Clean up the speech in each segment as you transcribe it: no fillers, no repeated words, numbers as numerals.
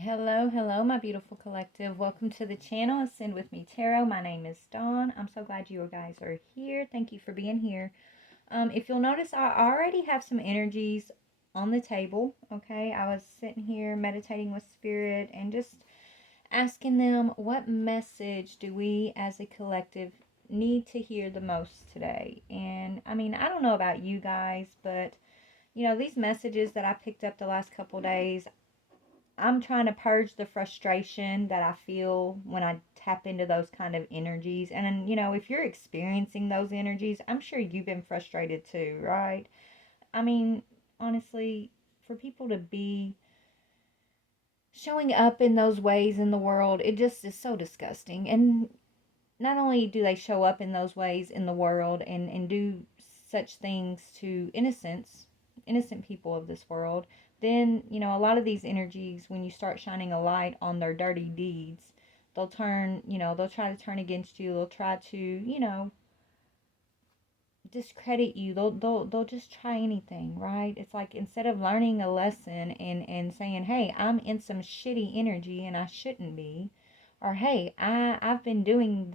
Hello, hello, my beautiful collective. Welcome to the channel, Ascend with Me Tarot. My name is Dawn. I'm so glad you guys are here. Thank you for being here. If you'll notice, I already have some energies on the table. Okay, I was sitting here meditating with Spirit and just asking them what message do we as a collective need to hear the most today. And I mean, I don't know about you guys, but these messages that I picked up the last couple days, I'm trying to purge the frustration that I feel when I tap into those kind of energies. And, if you're experiencing those energies, I'm sure you've been frustrated too, right? I mean, honestly, for people to be showing up in those ways in the world, it just is so disgusting. And not only do they show up in those ways in the world and do such things to innocent people of this world, then, a lot of these energies, when you start shining a light on their dirty deeds, they'll try to turn against you. They'll try to, discredit you. They'll just try anything, right? It's like instead of learning a lesson and saying, hey, I'm in some shitty energy and I shouldn't be, or hey, I've been doing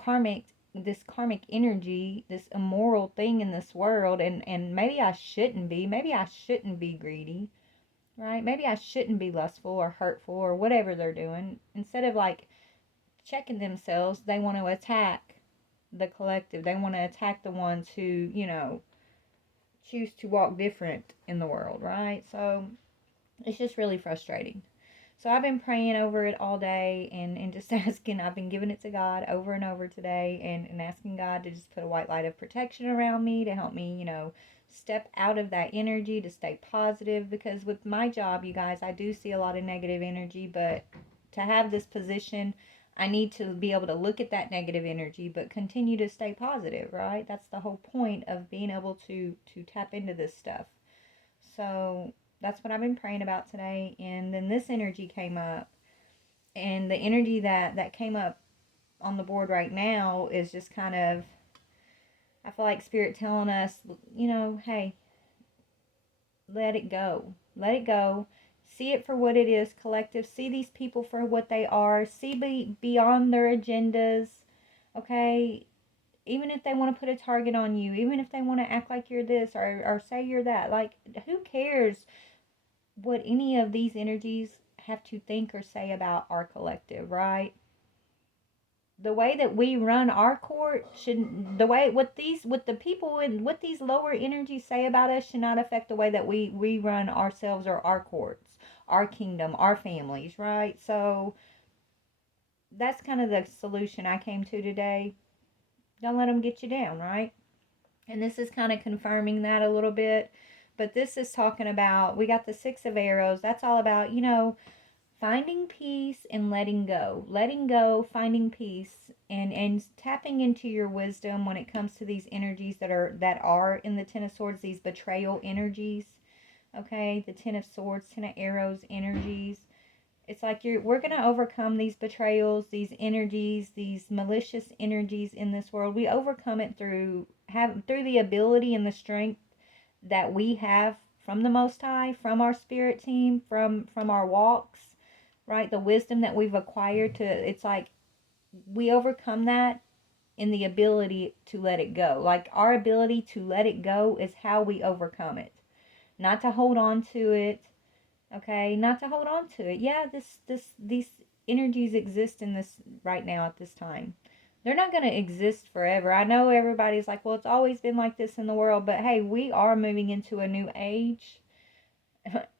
karmic this karmic energy, this immoral thing in this world, and maybe I shouldn't be. Maybe I shouldn't be greedy, right? Maybe I shouldn't be lustful or hurtful or whatever they're doing. Instead of like checking themselves, they want to attack the collective. They want to attack the ones who, choose to walk different in the world, right? So it's just really frustrating. So I've been praying over it all day and just asking, I've been giving it to God over and over today and asking God to just put a white light of protection around me to help me, step out of that energy, to stay positive. Because with my job, you guys, I do see a lot of negative energy, but to have this position, I need to be able to look at that negative energy, but continue to stay positive, right? That's the whole point of being able to tap into this stuff. So that's what I've been praying about today. And then this energy came up, and the energy that came up on the board right now is just kind of, I feel like Spirit telling us, hey, let it go. Let it go. See it for what it is, collective. See these people for what they are. See beyond their agendas. Okay? Even if they want to put a target on you, even if they want to act like you're this or say you're that, like, who cares what any of these energies have to think or say about our collective, right? The way that we run our court should, the way what the people and what these lower energies say about us should not affect the way that we run ourselves or our courts, our kingdom, our families, right? So that's kind of the solution I came to today. Don't let them get you down, right? And this is kind of confirming that a little bit. But this is talking about, we got the Six of Arrows. That's all about, finding peace and letting go, finding peace, and tapping into your wisdom when it comes to these energies that are in the Ten of Swords, these betrayal energies. Okay, the Ten of Swords, Ten of Arrows energies. It's like we're gonna overcome these betrayals, these energies, these malicious energies in this world. We overcome it through the ability and the strength that we have from the Most High, from our spirit team, from our walks, right? The wisdom that we've acquired to, it's like we overcome that in the ability to let it go. Like our ability to let it go is how we overcome it. Not to hold on to it, okay? Not to hold on to it. Yeah, these energies exist in this right now at this time. They're not going to exist forever. I know everybody's like, well, it's always been like this in the world, but hey, we are moving into a new age,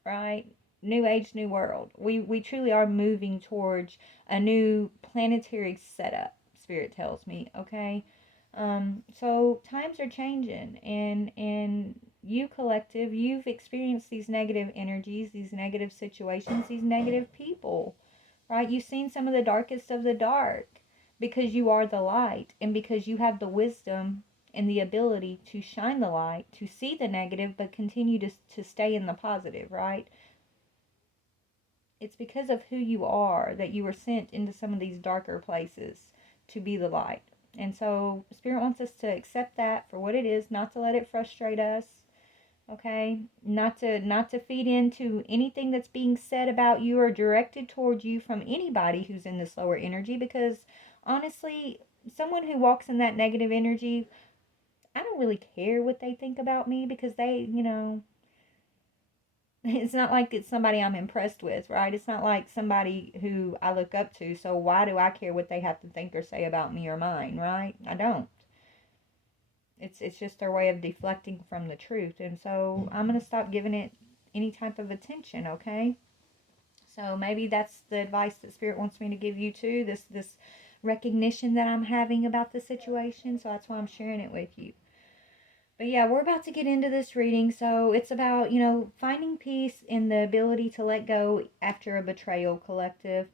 right? New age, new world. We truly are moving towards a new planetary setup, Spirit tells me, okay? So times are changing, and you collective, you've experienced these negative energies, these negative situations, these negative people, right? You've seen some of the darkest of the dark because you are the light and because you have the wisdom and the ability to shine the light, to see the negative, but continue to stay in the positive, right? It's because of who you are that you were sent into some of these darker places to be the light. And so Spirit wants us to accept that for what it is, not to let it frustrate us. Okay? Not to feed into anything that's being said about you or directed towards you from anybody who's in this lower energy, because honestly, someone who walks in that negative energy, I don't really care what they think about me, because they, it's not like it's somebody I'm impressed with, right? It's not like somebody who I look up to. So why do I care what they have to think or say about me or mine, right? I don't. It's just their way of deflecting from the truth. And so I'm going to stop giving it any type of attention, okay? So maybe that's the advice that Spirit wants me to give you too, this recognition that I'm having about the situation. So that's why I'm sharing it with you. But yeah, we're about to get into this reading. So it's about, finding peace in the ability to let go after a betrayal, collective.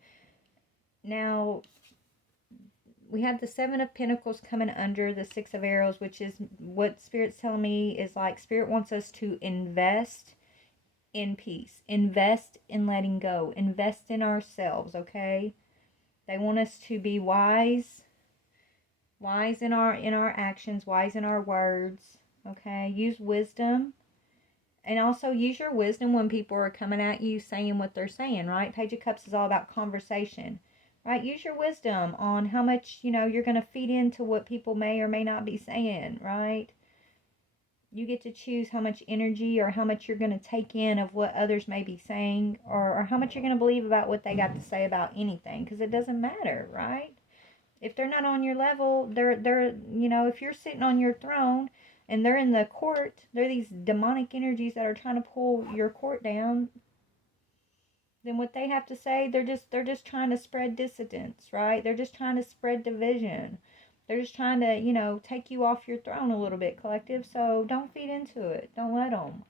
Now, we have the Seven of Pentacles coming under the Six of Arrows, which is what Spirit's telling me is like Spirit wants us to invest in peace, invest in letting go, invest in ourselves, okay? They want us to be wise in our actions, wise in our words, okay? Use wisdom. And also use your wisdom when people are coming at you saying what they're saying, right? Page of Cups is all about conversation, right? Use your wisdom on how much, you're going to feed into what people may or may not be saying, right? You get to choose how much energy or how much you're going to take in of what others may be saying, or how much you're going to believe about what they got to say about anything, because it doesn't matter, right? If they're not on your level, they're if you're sitting on your throne and they're in the court, they're these demonic energies that are trying to pull your court down, then what they have to say, they're just trying to spread dissidence, right? They're just trying to spread division. They're just trying to, take you off your throne a little bit, collective. So don't feed into it. Don't let them.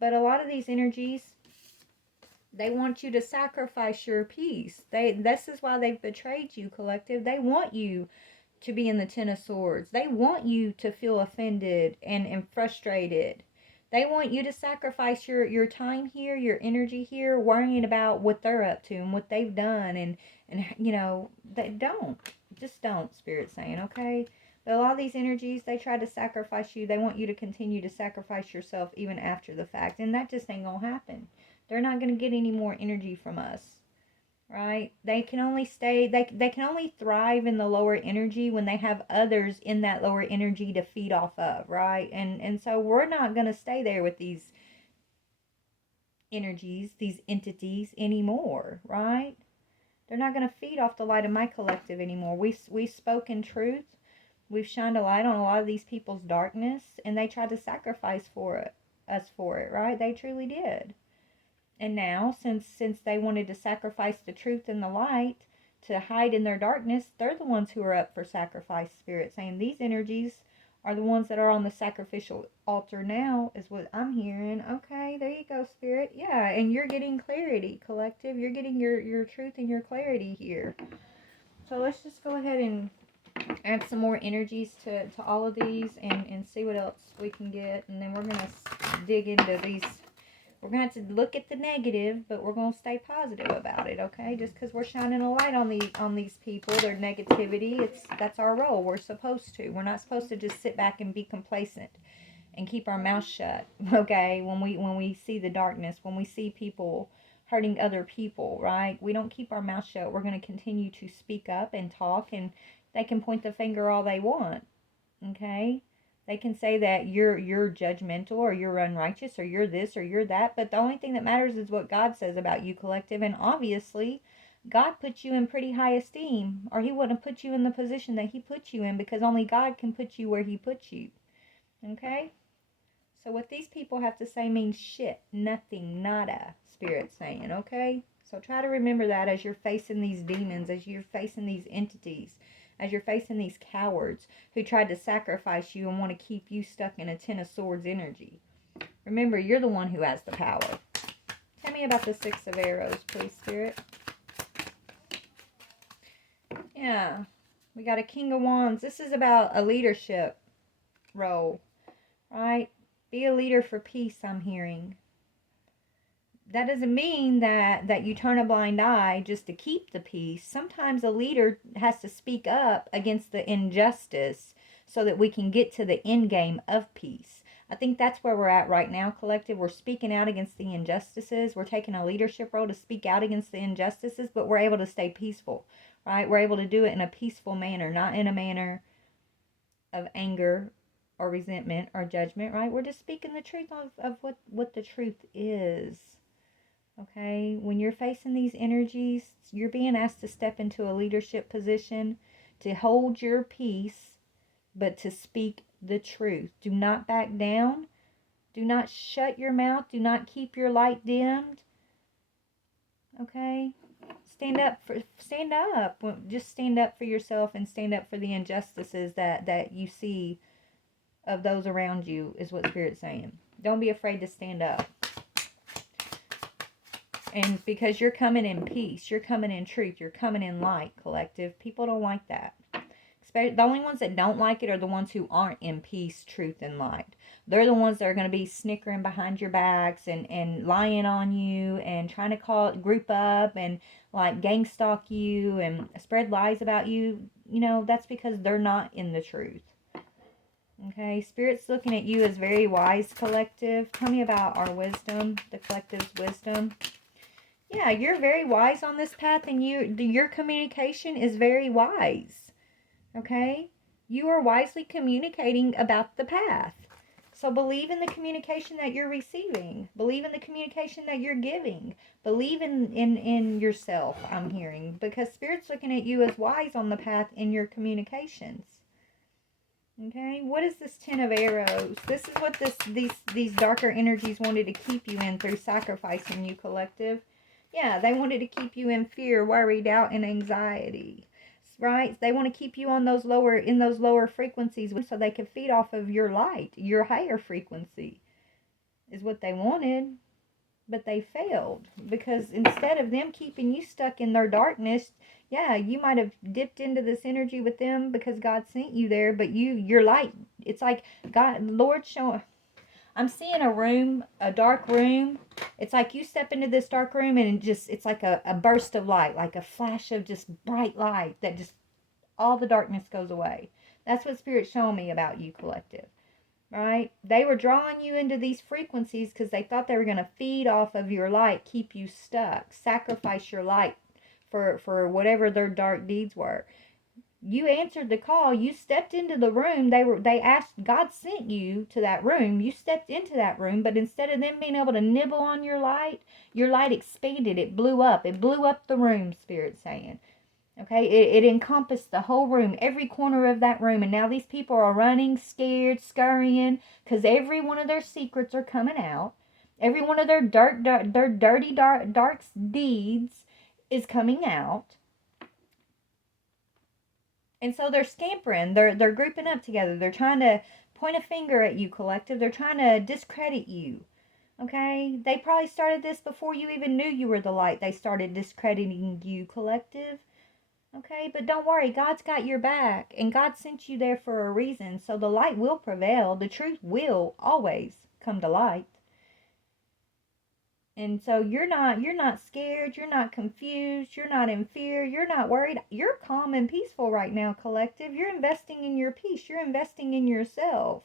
But a lot of these energies, they want you to sacrifice your peace. This is why they've betrayed you, collective. They want you to be in the Ten of Swords. They want you to feel offended and frustrated. They want you to sacrifice your time here, your energy here, worrying about what they're up to and what they've done. And they don't. Just don't, Spirit's saying, okay? But a lot of these energies, they try to sacrifice you. They want you to continue to sacrifice yourself even after the fact. And that just ain't going to happen. They're not going to get any more energy from us, right? They can only they can only thrive in the lower energy when they have others in that lower energy to feed off of, right? And so we're not going to stay there with these energies, these entities anymore, right? They're not going to feed off the light of my collective anymore. We've spoken truth. We've shined a light on a lot of these people's darkness, and they tried to sacrifice us for it, right? They truly did. And now, since they wanted to sacrifice the truth and the light to hide in their darkness, they're the ones who are up for sacrifice, Spirit, saying these energies are the ones that are on the sacrificial altar now, is what I'm hearing. Okay, there you go, Spirit. Yeah, and you're getting clarity, collective. You're getting your truth and your clarity here. So let's just go ahead and add some more energies to all of these and see what else we can get. And then we're going to dig into these. We're going to have to look at the negative, but we're going to stay positive about it, okay? Just because we're shining a light on these people, their negativity, that's our role. We're supposed to. We're not supposed to just sit back and be complacent and keep our mouth shut, okay? When we see the darkness, when we see people hurting other people, right? We don't keep our mouth shut. We're going to continue to speak up and talk, and they can point the finger all they want, okay? They can say that you're judgmental or you're unrighteous or you're this or you're that, but the only thing that matters is what God says about you, collective. And obviously, God puts you in pretty high esteem, or He wouldn't have put you in the position that He put you in, because only God can put you where He puts you. Okay? So what these people have to say means shit, nothing, nada, Spirit's saying, okay? So try to remember that as you're facing these demons, as you're facing these entities, as you're facing these cowards who tried to sacrifice you and want to keep you stuck in a Ten of Swords energy. Remember, you're the one who has the power. Tell me about the Six of Arrows, please, Spirit. Yeah, we got a King of Wands. This is about a leadership role, right? Be a leader for peace, I'm hearing. That doesn't mean that you turn a blind eye just to keep the peace. Sometimes a leader has to speak up against the injustice so that we can get to the end game of peace. I think that's where we're at right now, collective. We're speaking out against the injustices. We're taking a leadership role to speak out against the injustices, but we're able to stay peaceful, right? We're able to do it in a peaceful manner, not in a manner of anger or resentment or judgment, right? We're just speaking the truth of what the truth is. Okay? When you're facing these energies, you're being asked to step into a leadership position, to hold your peace, but to speak the truth. Do not back down. Do not shut your mouth. Do not keep your light dimmed. Okay? Stand up. Just stand up for yourself and stand up for the injustices that you see of those around you, is what Spirit's saying. Don't be afraid to stand up. And because you're coming in peace, you're coming in truth, you're coming in light, collective. People don't like that. The only ones that don't like it are the ones who aren't in peace, truth, and light. They're the ones that are going to be snickering behind your backs and lying on you and trying to group up and like gang stalk you and spread lies about you. You know, that's because they're not in the truth. Okay, Spirit's looking at you as very wise, collective. Tell me about our wisdom, the collective's wisdom. Yeah, you're very wise on this path, and your communication is very wise. Okay? You are wisely communicating about the path. So believe in the communication that you're receiving. Believe in the communication that you're giving. Believe in yourself, I'm hearing. Because Spirit's looking at you as wise on the path in your communications. Okay? What is this Ten of Arrows? This is what these darker energies wanted to keep you in through sacrificing you, collective. Yeah, they wanted to keep you in fear, worry, doubt, and anxiety. Right? They want to keep you on those lower frequencies so they can feed off of your light, your higher frequency is what they wanted, but they failed because instead of them keeping you stuck in their darkness, yeah, you might have dipped into this energy with them because God sent you there, but your light, it's like Lord showing. I'm seeing a dark room. It's like you step into this dark room and it's like a burst of light, like a flash of just bright light that just, all the darkness goes away. That's what Spirit's showing me about you, collective. Right? They were drawing you into these frequencies because they thought they were going to feed off of your light, keep you stuck, sacrifice your light for whatever their dark deeds were. You answered the call. You stepped into the room. They asked, God sent you to that room. You stepped into that room, but instead of them being able to nibble on your light expanded. It blew up. It blew up the room, Spirit's saying. Okay, it encompassed the whole room, every corner of that room. And now these people are running, scared, scurrying, because every one of their secrets are coming out. Every one of their dirty, dark deeds is coming out. And so they're scampering. They're grouping up together. They're trying to point a finger at you, collective. They're trying to discredit you. Okay? They probably started this before you even knew you were the light. They started discrediting you, collective. Okay? But don't worry. God's got your back. And God sent you there for a reason. So the light will prevail. The truth will always come to light. And so you're not scared, you're not confused, you're not in fear, you're not worried. You're calm and peaceful right now, collective. You're investing in your peace. You're investing in yourself.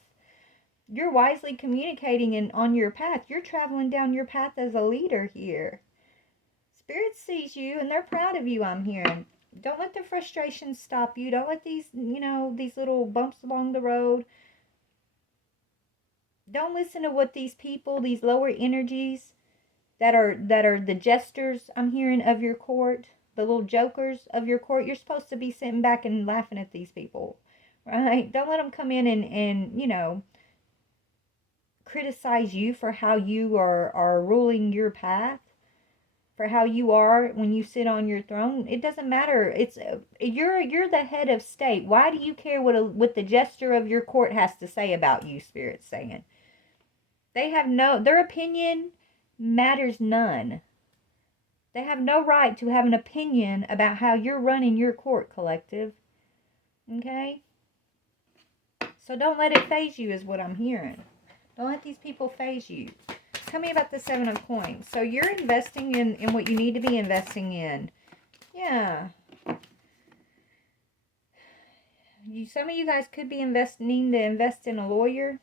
You're wisely communicating on your path. You're traveling down your path as a leader here. Spirit sees you and they're proud of you, I'm hearing. Don't let the frustration stop you. Don't let these little bumps along the road. Don't listen to what these people, these lower energies that are the jesters, I'm hearing, of your court, the little jokers of your court. You're supposed to be sitting back and laughing at these people, right? Don't let them come in and criticize you for how you are ruling your path, for how you are when you sit on your throne. It doesn't matter. You're the head of state. Why do you care what the jester of your court has to say about you, Spirit's saying? Their opinion matters none. They have no right to have an opinion about how you're running your court, collective. Okay? So don't let it faze you, is what I'm hearing. Don't let these people faze you. Tell me about the Seven of Coins. So you're investing in what you need to be investing in. Yeah. Some of you guys could be needing to invest in a lawyer.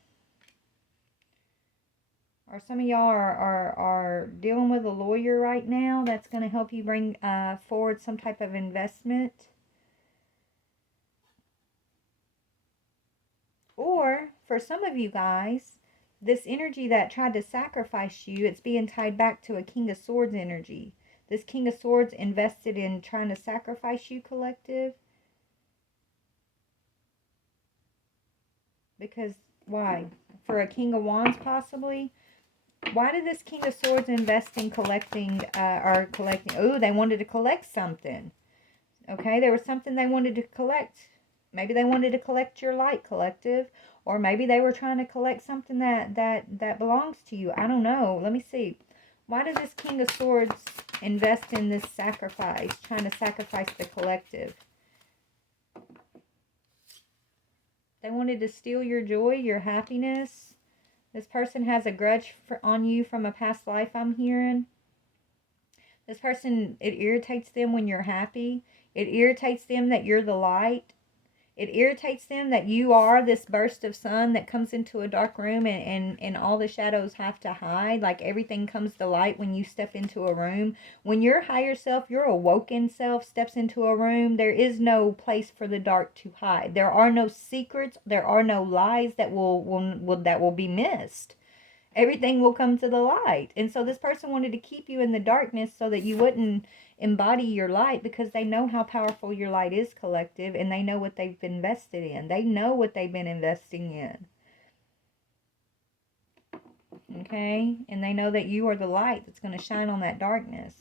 Or some of y'all are dealing with a lawyer right now that's going to help you bring forward some type of investment. Or for some of you guys, this energy that tried to sacrifice you, it's being tied back to a King of Swords energy. This King of Swords invested in trying to sacrifice you, collective. Because, why? For a King of Wands, possibly? Why did this King of Swords invest in collecting, oh, they wanted to collect something. Okay, there was something they wanted to collect. Maybe they wanted to collect your light, collective. Or maybe they were trying to collect something that belongs to you. I don't know. Let me see. Why did this King of Swords invest in this sacrifice, trying to sacrifice the collective? They wanted to steal your joy, your happiness. This person has a grudge on you from a past life, I'm hearing. This person, it irritates them when you're happy. It irritates them that you're the light. It irritates them that you are this burst of sun that comes into a dark room and all the shadows have to hide. Like everything comes to light when you step into a room. When your higher self, your awoken self steps into a room, there is no place for the dark to hide. There are no secrets. There are no lies that will be missed. Everything will come to the light. And so this person wanted to keep you in the darkness so that you wouldn't embody your light, because they know how powerful your light is, collective, and they know what they've invested in. They know what they've been investing in. Okay? And they know that you are the light that's going to shine on that darkness.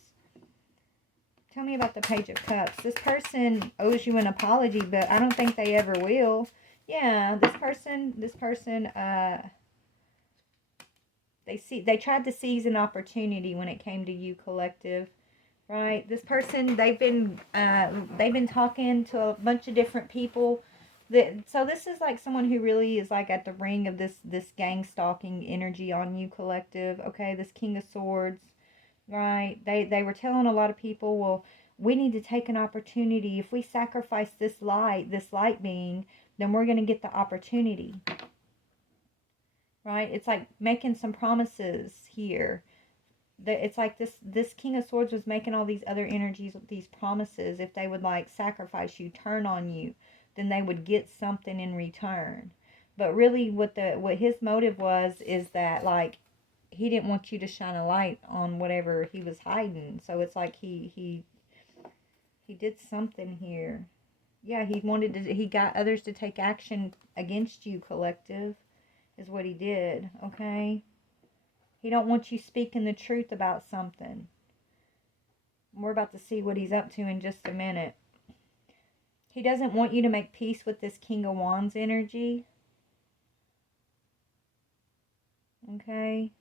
Tell me about the Page of Cups. This person owes you an apology, but I don't think they ever will. Yeah, this person, they tried to seize an opportunity when it came to you, collective. Right, this person, they've been talking to a bunch of different people. So this is like someone who really is like at the ring of this gang stalking energy on you, collective. Okay, this King of Swords, right? They were telling a lot of people, well, we need to take an opportunity. If we sacrifice this light being, then we're going to get the opportunity. Right? It's like making some promises here. It's like this King of Swords was making all these other energies, these promises. If they would like sacrifice you, turn on you, then they would get something in return. But really what his motive was is that like he didn't want you to shine a light on whatever he was hiding. So it's like he did something here. Yeah, he got others to take action against you, collective, is what he did, okay? He don't want you speaking the truth about something. We're about to see what he's up to in just a minute. He doesn't want you to make peace with this King of Wands energy. Okay?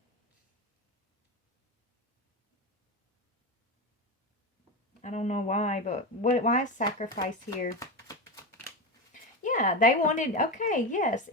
I don't know why, but why is sacrifice here? Yeah, they wanted, okay, yes.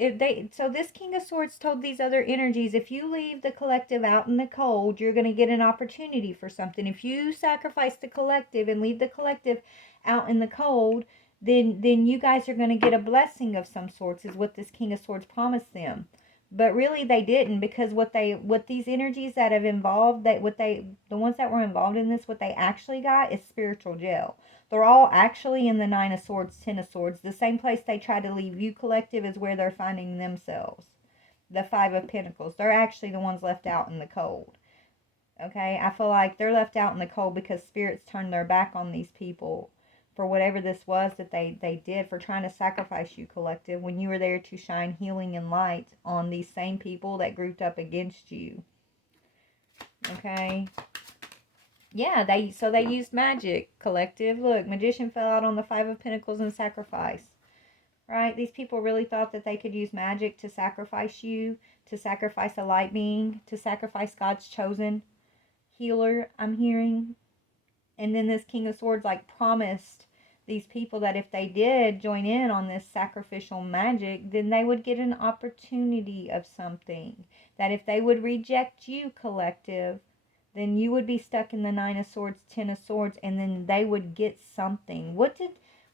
So this King of Swords told these other energies, if you leave the collective out in the cold, you're going to get an opportunity for something. If you sacrifice the collective and leave the collective out in the cold, then you guys are going to get a blessing of some sorts, is what this King of Swords promised them. But really they didn't, because what these energies that have involved, the ones that were involved in this, what they actually got is spiritual jail. They're all actually in the Nine of Swords, Ten of Swords. The same place they tried to leave you, collective, is where they're finding themselves. The Five of Pentacles. They're actually the ones left out in the cold. Okay? I feel like they're left out in the cold because spirits turned their back on these people for whatever this was that they did, for trying to sacrifice you, collective, when you were there to shine healing and light on these same people that grouped up against you. Okay? Yeah, they used magic, collective. Look, Magician fell out on the Five of Pentacles and sacrifice. Right? These people really thought that they could use magic to sacrifice you, to sacrifice a light being, to sacrifice God's chosen healer, I'm hearing. And then this King of Swords like promised these people that if they did join in on this sacrificial magic, then they would get an opportunity of something. That if they would reject you, collective, then you would be stuck in the Nine of Swords, Ten of Swords, and then they would get something. What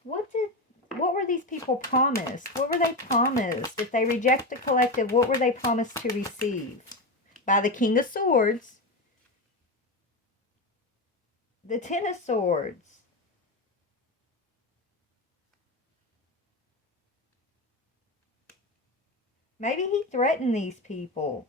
were these people promised? What were they promised? If they reject the collective, what were they promised to receive? by the King of Swords, the Ten of Swords. Maybe he threatened these people.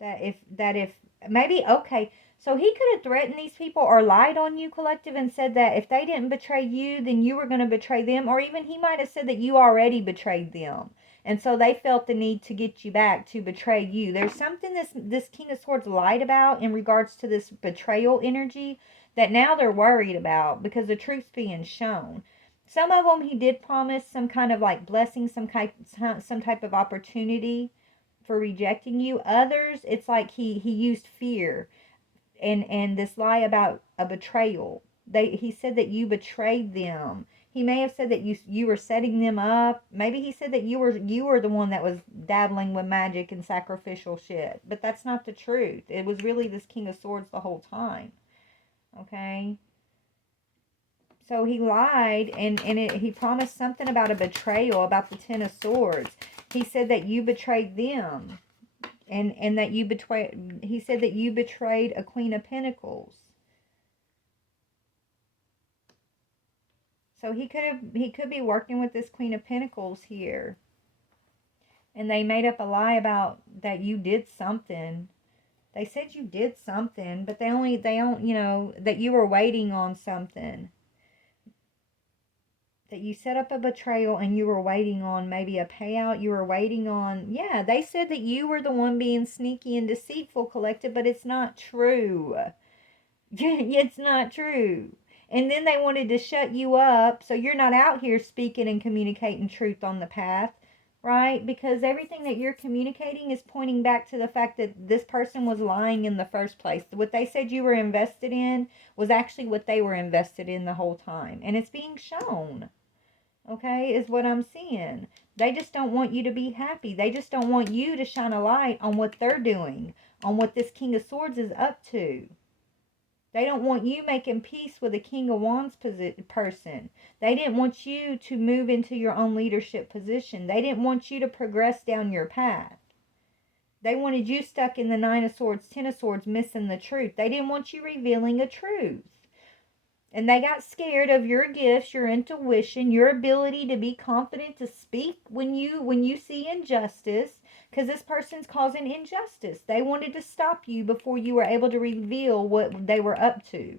That if maybe, okay, so he could have threatened these people or lied on you, collective, and said that if they didn't betray you, then you were going to betray them. Or even he might have said that you already betrayed them, and so they felt the need to get you back, to betray you. There's something this King of Swords lied about in regards to this betrayal energy that now they're worried about, because the truth's being shown. Some of them he did promise some kind of like blessing, some type of opportunity for rejecting you. Others, it's like he used fear and this lie about a betrayal. He said that you betrayed them. He may have said that you were setting them up. Maybe he said that you were the one that was dabbling with magic and sacrificial shit. But that's not the truth. It was really this King of Swords the whole time. Okay? So he lied, and he promised something about a betrayal, about the Ten of Swords. He said that you betrayed them, and that he said that you betrayed a Queen of Pentacles. So he could be working with this Queen of Pentacles here. And they made up a lie about that you did something. They said you did something, but they don't, that you were waiting on something. That you set up a betrayal and you were waiting on maybe a payout. You were waiting on, yeah, they said that you were the one being sneaky and deceitful, collective, but it's not true. It's not true. And then they wanted to shut you up so you're not out here speaking and communicating truth on the path, right? Because everything that you're communicating is pointing back to the fact that this person was lying in the first place. What they said you were invested in was actually what they were invested in the whole time. And it's being shown. Okay, is what I'm seeing. They just don't want you to be happy. They just don't want you to shine a light on what they're doing, on what this King of Swords is up to. They don't want you making peace with a King of Wands person. They didn't want you to move into your own leadership position. They didn't want you to progress down your path. They wanted you stuck in the Nine of Swords, Ten of Swords, missing the truth. They didn't want you revealing a truth. And they got scared of your gifts, your intuition, your ability to be confident to speak when you see injustice, because this person's causing injustice. They wanted to stop you before you were able to reveal what they were up to.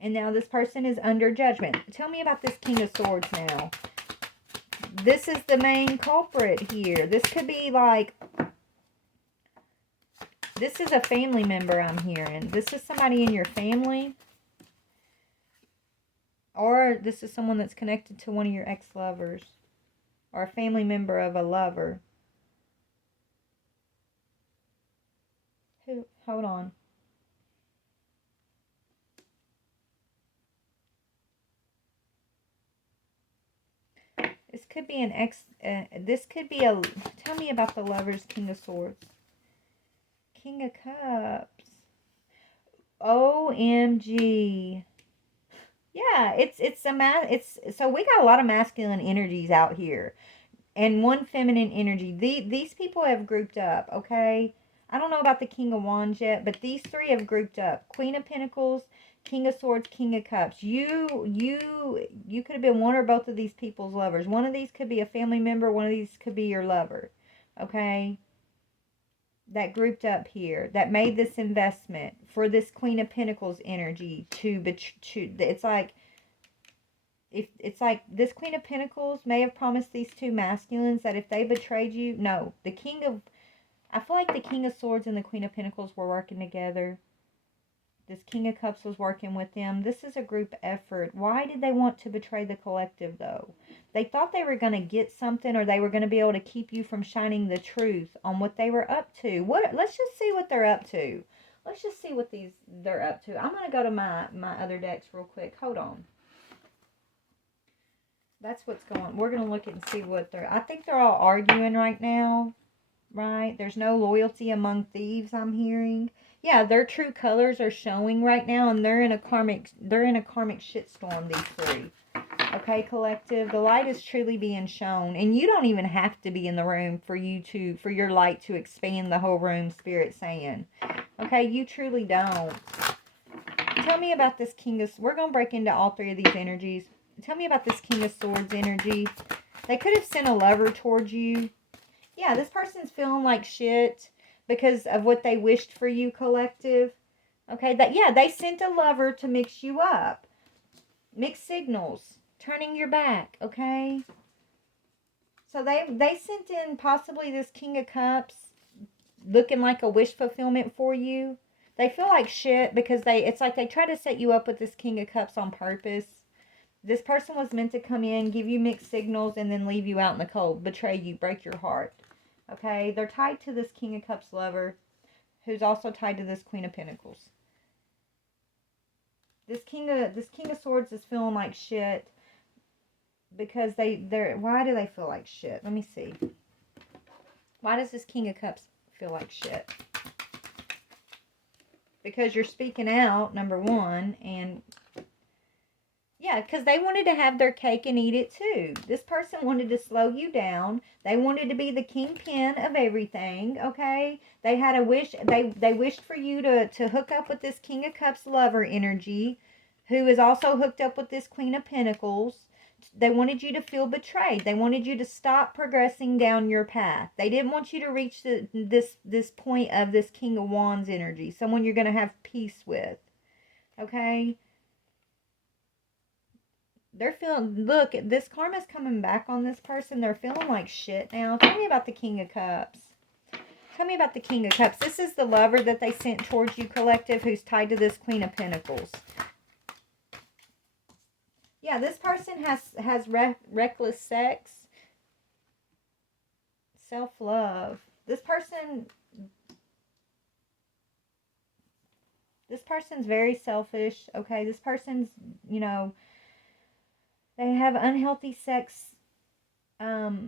And now this person is under judgment. Tell me about this King of Swords now. This is the main culprit here. This could be like, this is a family member I'm hearing. This is somebody in your family. Or this is someone that's connected to one of your ex-lovers. Or a family member of a lover. Who? Hold on. This could be an ex... this could be a... Tell me about the Lovers, King of Swords. King of Cups. OMG. Yeah, it's so we got a lot of masculine energies out here and one feminine energy. These people have grouped up, okay? I don't know about the King of Wands yet, but these three have grouped up. Queen of Pentacles, King of Swords, King of Cups. You could have been one or both of these people's lovers. One of these could be a family member, one of these could be your lover. Okay? That grouped up here, that made this investment for this Queen of Pentacles energy it's like, if it's like this Queen of Pentacles may have promised these two masculines that if they betrayed you, no, I feel like the King of Swords and the Queen of Pentacles were working together. This King of Cups was working with them. This is a group effort. Why did they want to betray the collective, though? They thought they were going to get something, or they were going to be able to keep you from shining the truth on what they were up to. Let's just see what they're up to. Let's just see what they're up to. I'm going to go to my other decks real quick. Hold on. That's what's going on. We're going to look and see what I think they're all arguing right now. Right? There's no loyalty among thieves, I'm hearing. Yeah, their true colors are showing right now, and they're in a karmic shitstorm, these three. Okay, collective, the light is truly being shown, and you don't even have to be in the room for your light to expand the whole room, Spirit saying. Okay, you truly don't. Tell me about this King of... We're going to break into all three of these energies. Tell me about this King of Swords energy. They could have sent a lover towards you. Yeah, this person's feeling like shit because of what they wished for you, collective. Okay, they sent a lover to mix you up. Mixed signals. Turning your back, okay? So they sent in possibly this King of Cups looking like a wish fulfillment for you. They feel like shit because it's like they try to set you up with this King of Cups on purpose. This person was meant to come in, give you mixed signals, and then leave you out in the cold, betray you, break your heart. Okay? They're tied to this King of Cups lover, who's also tied to this Queen of Pentacles. This King of Swords is feeling like shit because why do they feel like shit? Let me see. Why does this King of Cups feel like shit? Because you're speaking out, number one, and yeah, because they wanted to have their cake and eat it too. This person wanted to slow you down. They wanted to be the kingpin of everything, okay? They had a wish. They wished for you to hook up with this King of Cups lover energy, who is also hooked up with this Queen of Pentacles. They wanted you to feel betrayed. They wanted you to stop progressing down your path. They didn't want you to reach this point of this King of Wands energy, someone you're going to have peace with, okay? They're feeling, look, this karma's coming back on this person. They're feeling like shit now. Tell me about the King of Cups. Tell me about the King of Cups. This is the lover that they sent towards you, collective, who's tied to this Queen of Pentacles. Yeah, this person has reckless sex, self-love. This person's very selfish, okay? This person's, you know, they have unhealthy sex. Yeah,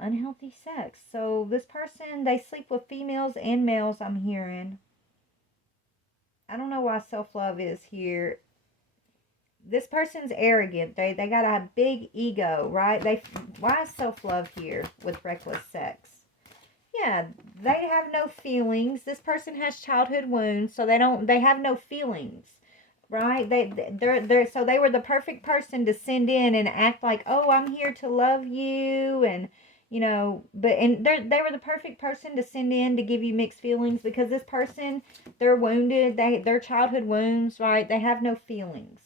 unhealthy sex. So this person, they sleep with females and males, I'm hearing. I don't know why self-love is here. This person's arrogant. They got a big ego, right? Why is self-love here with reckless sex? Yeah, they have no feelings. This person has childhood wounds, so they have no feelings. Right? So they were the perfect person to send in and act like, "Oh, I'm here to love you," and you know, they were the perfect person to send in to give you mixed feelings because this person, they're wounded, their childhood wounds, right? They have no feelings.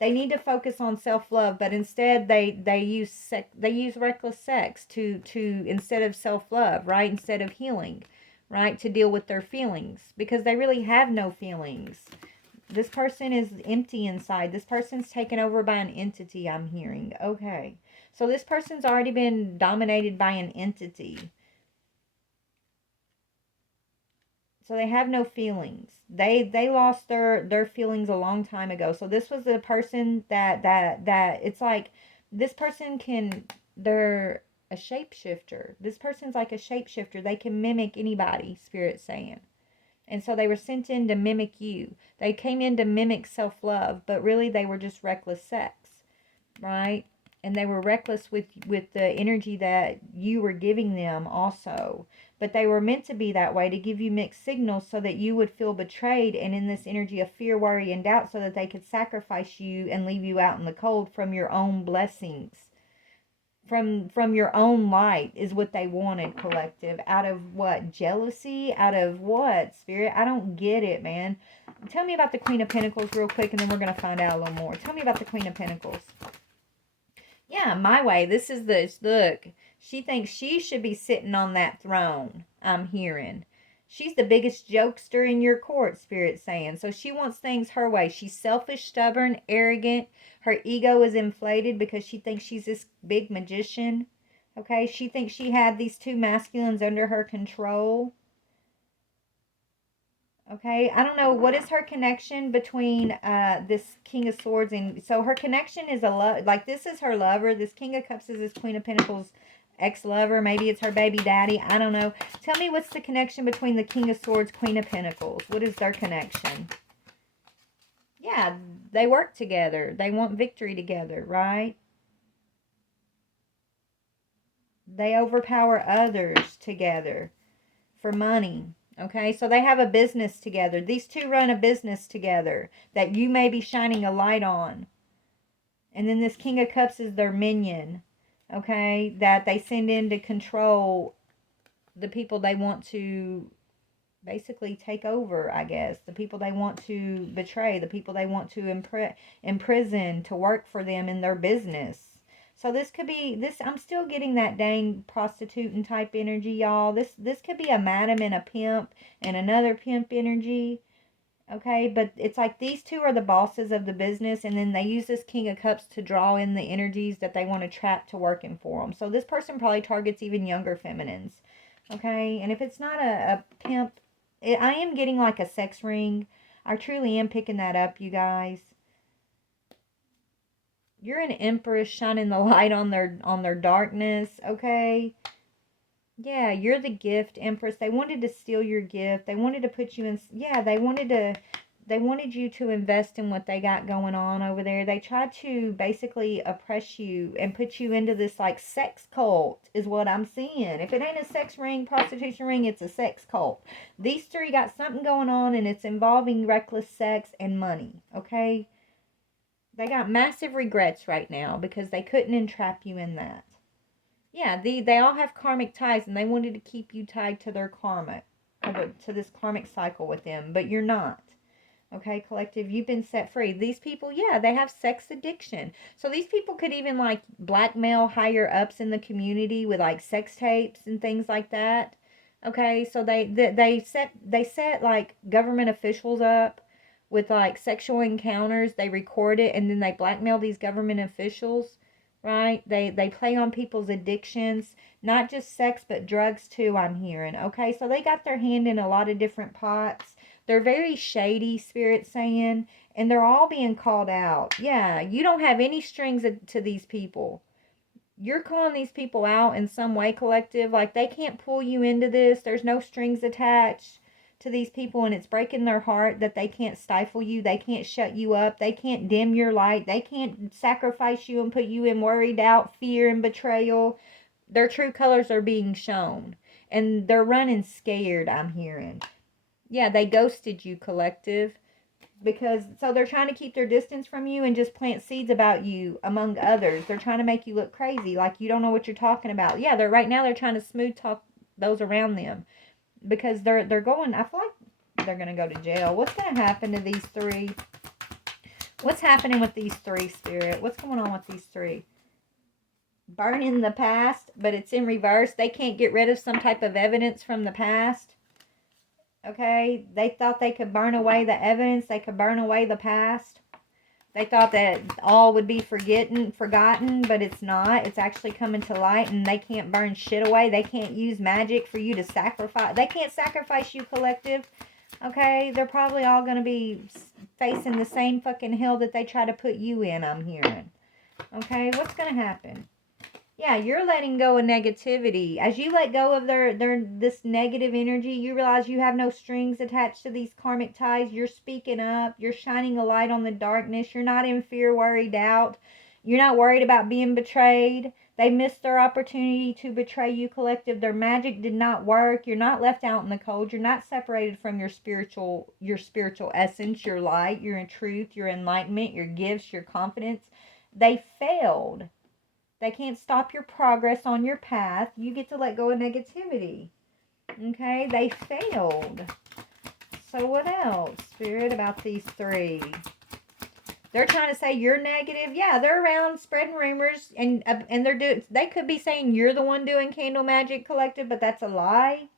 They need to focus on self-love, but instead they use reckless sex to instead of self-love, right? Instead of healing, right? To deal with their feelings because they really have no feelings. This person is empty inside. This person's taken over by an entity, I'm hearing. Okay. So this person's already been dominated by an entity. So they have no feelings. They lost their feelings a long time ago. So this was a person that it's like this person they're a shapeshifter. This person's like a shapeshifter. They can mimic anybody, Spirit's saying. And so they were sent in to mimic you. They came in to mimic self-love, but really they were just reckless sex, right? And they were reckless with the energy that you were giving them also. But they were meant to be that way to give you mixed signals so that you would feel betrayed and in this energy of fear, worry, and doubt so that they could sacrifice you and leave you out in the cold from your own blessings. From your own light is what they wanted, collective. Out of what? Jealousy? Out of what, Spirit? I don't get it, man. Tell me about the Queen of Pentacles real quick, and then we're going to find out a little more. Tell me about the Queen of Pentacles. Yeah, my way. This is look. She thinks she should be sitting on that throne, I'm hearing. She's the biggest jokester in your court, Spirit's saying. So she wants things her way. She's selfish, stubborn, arrogant. Her ego is inflated because she thinks she's this big magician. Okay, she thinks she had these two masculines under her control. Okay, I don't know. What is her connection between this King of Swords and... So her connection is like this is her lover. This King of Cups is this Queen of Pentacles ex-lover. Maybe it's her baby daddy. I don't know. Tell me what's the connection between the King of Swords, Queen of Pentacles. What is their connection? Yeah, they work together. They want victory together, right? They overpower others together for money. Okay, so they have a business together. These two run a business together that you may be shining a light on. And then this King of Cups is their minion, okay, that they send in to control the people they want to basically take over, I guess. The people they want to betray, the people they want to imprison to work for them in their business. So this could be this. I'm still getting that dang prostitute and type energy, y'all. This could be a madam and a pimp and another pimp energy. Okay, but it's like these two are the bosses of the business, and then they use this King of Cups to draw in the energies that they want to trap to working for them. So this person probably targets even younger feminines. Okay, and if it's not a pimp, I am getting like a sex ring. I truly am picking that up, you guys. You're an empress shining the light on their darkness, okay? Yeah, you're the gift empress. They wanted to steal your gift. They wanted to put you in, yeah, they wanted you to invest in what they got going on over there. They tried to basically oppress you and put you into this like sex cult is what I'm seeing. If it ain't a sex ring, prostitution ring, it's a sex cult. These three got something going on and it's involving reckless sex and money, okay? They got massive regrets right now because they couldn't entrap you in that. Yeah, they all have karmic ties and they wanted to keep you tied to their karma, to this karmic cycle with them, but you're not. Okay, collective, you've been set free. These people, yeah, they have sex addiction. So these people could even like blackmail higher ups in the community with like sex tapes and things like that. Okay, so they set like government officials up with like sexual encounters. They record it and then they blackmail these government officials, right? They play on people's addictions, not just sex but drugs too, I'm hearing. Okay, so they got their hand in a lot of different pots. They're very shady, Spirit saying, and they're all being called out. Yeah, you don't have any strings to these people. You're calling these people out in some way, collective. Like, they can't pull you into this. There's no strings attached to these people, and it's breaking their heart that they can't stifle you. They can't shut you up. They can't dim your light. They can't sacrifice you and put you in worry, doubt, fear, and betrayal. Their true colors are being shown, and they're running scared, I'm hearing. Yeah, they ghosted you, collective, because so they're trying to keep their distance from you and just plant seeds about you among others. They're trying to make you look crazy, like you don't know what you're talking about. Yeah, they're right now they're trying to smooth talk those around them because they're going. I feel like they're gonna go to jail. What's gonna happen to these three? What's happening with these three, Spirit? What's going on with these three? Burning the past, but it's in reverse. They can't get rid of some type of evidence from the past. Okay, they thought they could burn away the evidence, they could burn away the past. They thought that all would be forgotten, but it's not. It's actually coming to light, and they can't burn shit away. They can't use magic for you to sacrifice. They can't sacrifice you, collective. Okay, they're probably all going to be facing the same fucking hell that they try to put you in, I'm hearing. Okay, what's going to happen? Yeah, you're letting go of negativity. As you let go of their this negative energy, you realize you have no strings attached to these karmic ties. You're speaking up. You're shining a light on the darkness. You're not in fear, worry, doubt. You're not worried about being betrayed. They missed their opportunity to betray you, collective. Their magic did not work. You're not left out in the cold. You're not separated from your spiritual essence, your light, your truth, your enlightenment, your gifts, your confidence. They failed. They can't stop your progress on your path. You get to let go of negativity. Okay? They failed. So what else, Spirit, about these three? They're trying to say you're negative. Yeah, they're around spreading rumors, and they could be saying you're the one doing candle magic, collective, but that's a lie.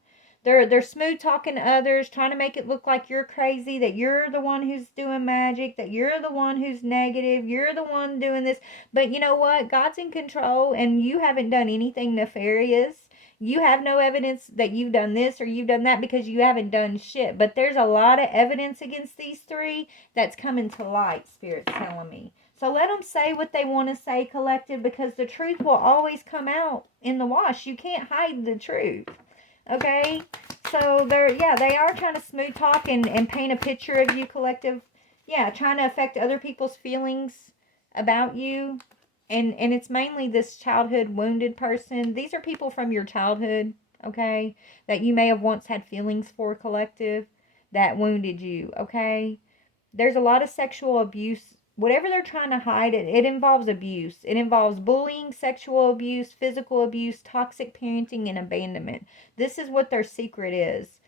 They're smooth talking to others, trying to make it look like you're crazy, that you're the one who's doing magic, that you're the one who's negative, you're the one doing this. But you know what? God's in control, and you haven't done anything nefarious. You have no evidence that you've done this or you've done that because you haven't done shit. But there's a lot of evidence against these three that's coming to light, Spirit's telling me. So let them say what they want to say, collective, because the truth will always come out in the wash. You can't hide the truth. Okay, so they are trying to smooth talk and paint a picture of you, collective. yeah, trying to affect other people's feelings about you. And it's mainly this childhood wounded person. These are people from your childhood, okay, that you may have once had feelings for, collective, that wounded you, okay? There's a lot of sexual abuse. Whatever they're trying to hide, it involves abuse. It involves bullying, sexual abuse, physical abuse, toxic parenting, and abandonment. This is what their secret is.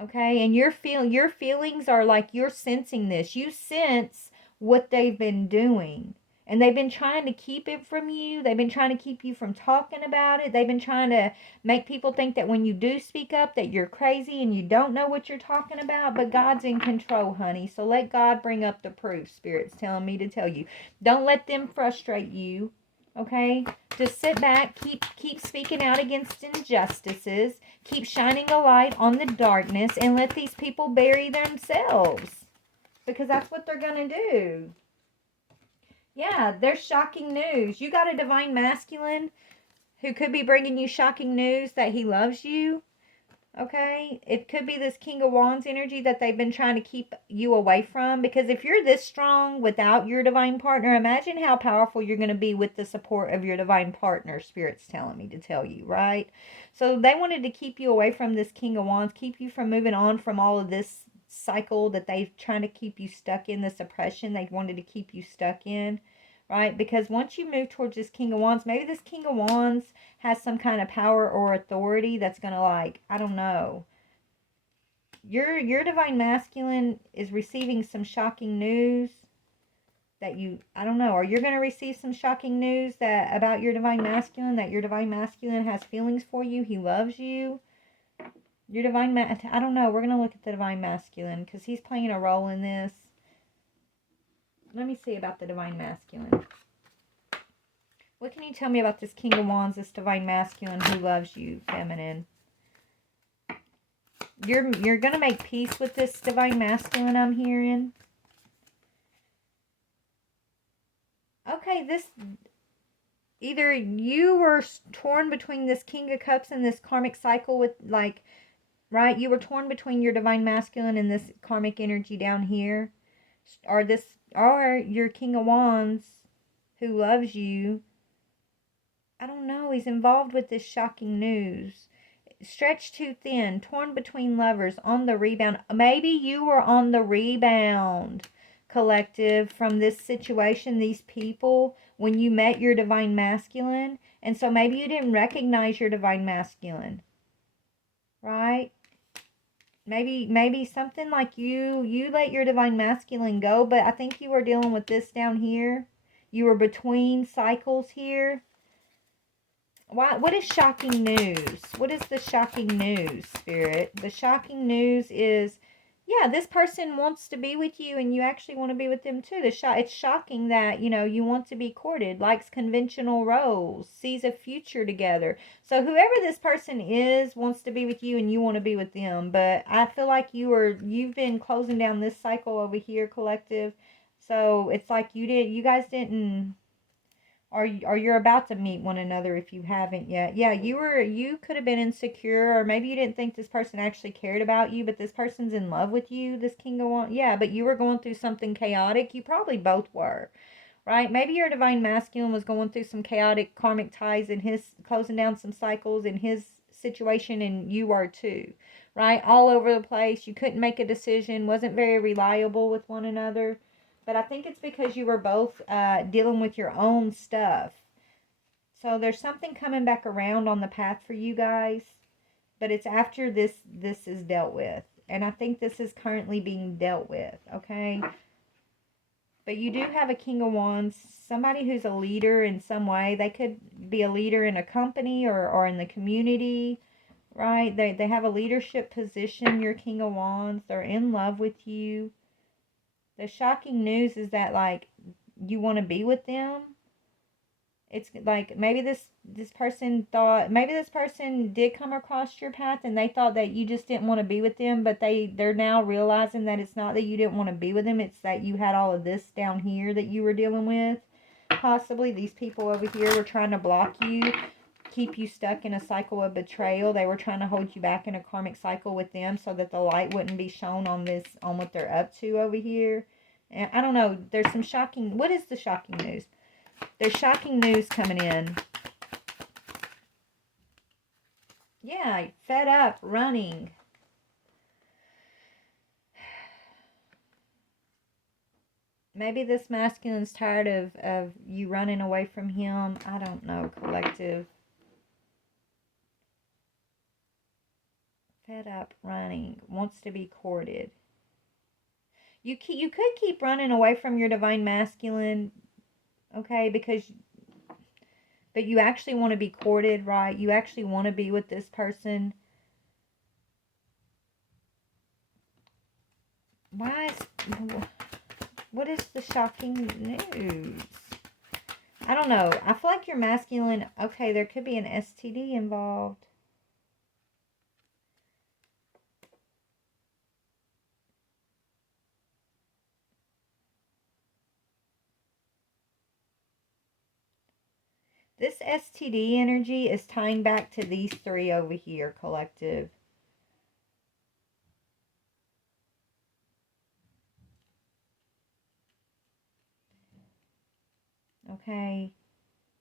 Okay, and your feelings are like you're sensing this. You sense what they've been doing. And they've been trying to keep it from you. They've been trying to keep you from talking about it. They've been trying to make people think that when you do speak up that you're crazy and you don't know what you're talking about, but God's in control, honey. So let God bring up the proof. Spirit's telling me to tell you. Don't let them frustrate you. Okay? Just sit back, keep speaking out against injustices. Keep shining a light on the darkness and let these people bury themselves. Because that's what they're going to do. Yeah, there's shocking news. You got a divine masculine who could be bringing you shocking news that he loves you. Okay? It could be this King of Wands energy that they've been trying to keep you away from. Because if you're this strong without your divine partner, imagine how powerful you're going to be with the support of your divine partner, Spirit's telling me to tell you, right? So they wanted to keep you away from this King of Wands, keep you from moving on from all of this cycle that they're trying to keep you stuck in, the suppression they wanted to keep you stuck in, right? Because once you move towards this King of Wands, maybe this King of Wands has some kind of power or authority that's going to, like, I don't know. Your divine masculine is receiving some shocking news that you, I don't know, or you're going to receive some shocking news that about your divine masculine, that your divine masculine has feelings for you, he loves you. Your divine I don't know, we're going to look at the divine masculine because he's playing a role in this. Let me see about the divine masculine. What can you tell me about this King of Wands, this divine masculine who loves you, feminine? You're going to make peace with this divine masculine, I'm hearing. Okay, this, either you were torn between this King of Cups and this karmic cycle with, like, right? You were torn between your divine masculine and this karmic energy down here. Or your King of Wands who loves you. I don't know, he's involved with this shocking news. Stretched too thin, torn between lovers, on the rebound. Maybe you were on the rebound, collective, from this situation, these people, when you met your divine masculine. And so maybe you didn't recognize your divine masculine, right? Maybe something like you let your divine masculine go, but I think you were dealing with this down here. You were between cycles here. What is shocking news? What is the shocking news, Spirit? The shocking news is, yeah, this person wants to be with you and you actually want to be with them too. It's shocking that, you want to be courted, likes conventional roles, sees a future together. So whoever this person is wants to be with you and you want to be with them. But I feel like you've been closing down this cycle over here, collective. So it's like you guys didn't, or you're about to meet one another if you haven't yet. Yeah, you could have been insecure, or maybe you didn't think this person actually cared about you, but this person's in love with you, this King of Wands. Yeah, but you were going through something chaotic. You probably both were, right? Maybe your divine masculine was going through some chaotic karmic ties in his, closing down some cycles in his situation, and you are too, right? All over the place. You couldn't make a decision, wasn't very reliable with one another. But I think it's because you were both dealing with your own stuff. So there's something coming back around on the path for you guys. But it's after this is dealt with. And I think this is currently being dealt with, okay? But you do have a King of Wands, somebody who's a leader in some way. They could be a leader in a company or in the community, right? They have a leadership position, your King of Wands. They're in love with you. The shocking news is that, like, you want to be with them. It's like maybe this person thought, maybe this person did come across your path and they thought that you just didn't want to be with them, but they're now realizing that it's not that you didn't want to be with them, it's that you had all of this down here that you were dealing with. Possibly these people over here were trying to block you, keep you stuck in a cycle of betrayal. They were trying to hold you back in a karmic cycle with them so that the light wouldn't be shown on what they're up to over here. And I don't know. There's some shocking. What is the shocking news? There's shocking news coming in. Yeah, fed up, running. Maybe this masculine's tired of you running away from him. I don't know, collective. Fed up, running, wants to be courted. You could keep running away from your divine masculine, okay? But you actually want to be courted, right? You actually want to be with this person. Why is, what is the shocking news? I don't know. I feel like your masculine, okay, there could be an STD involved. This STD energy is tying back to these three over here, collective. Okay.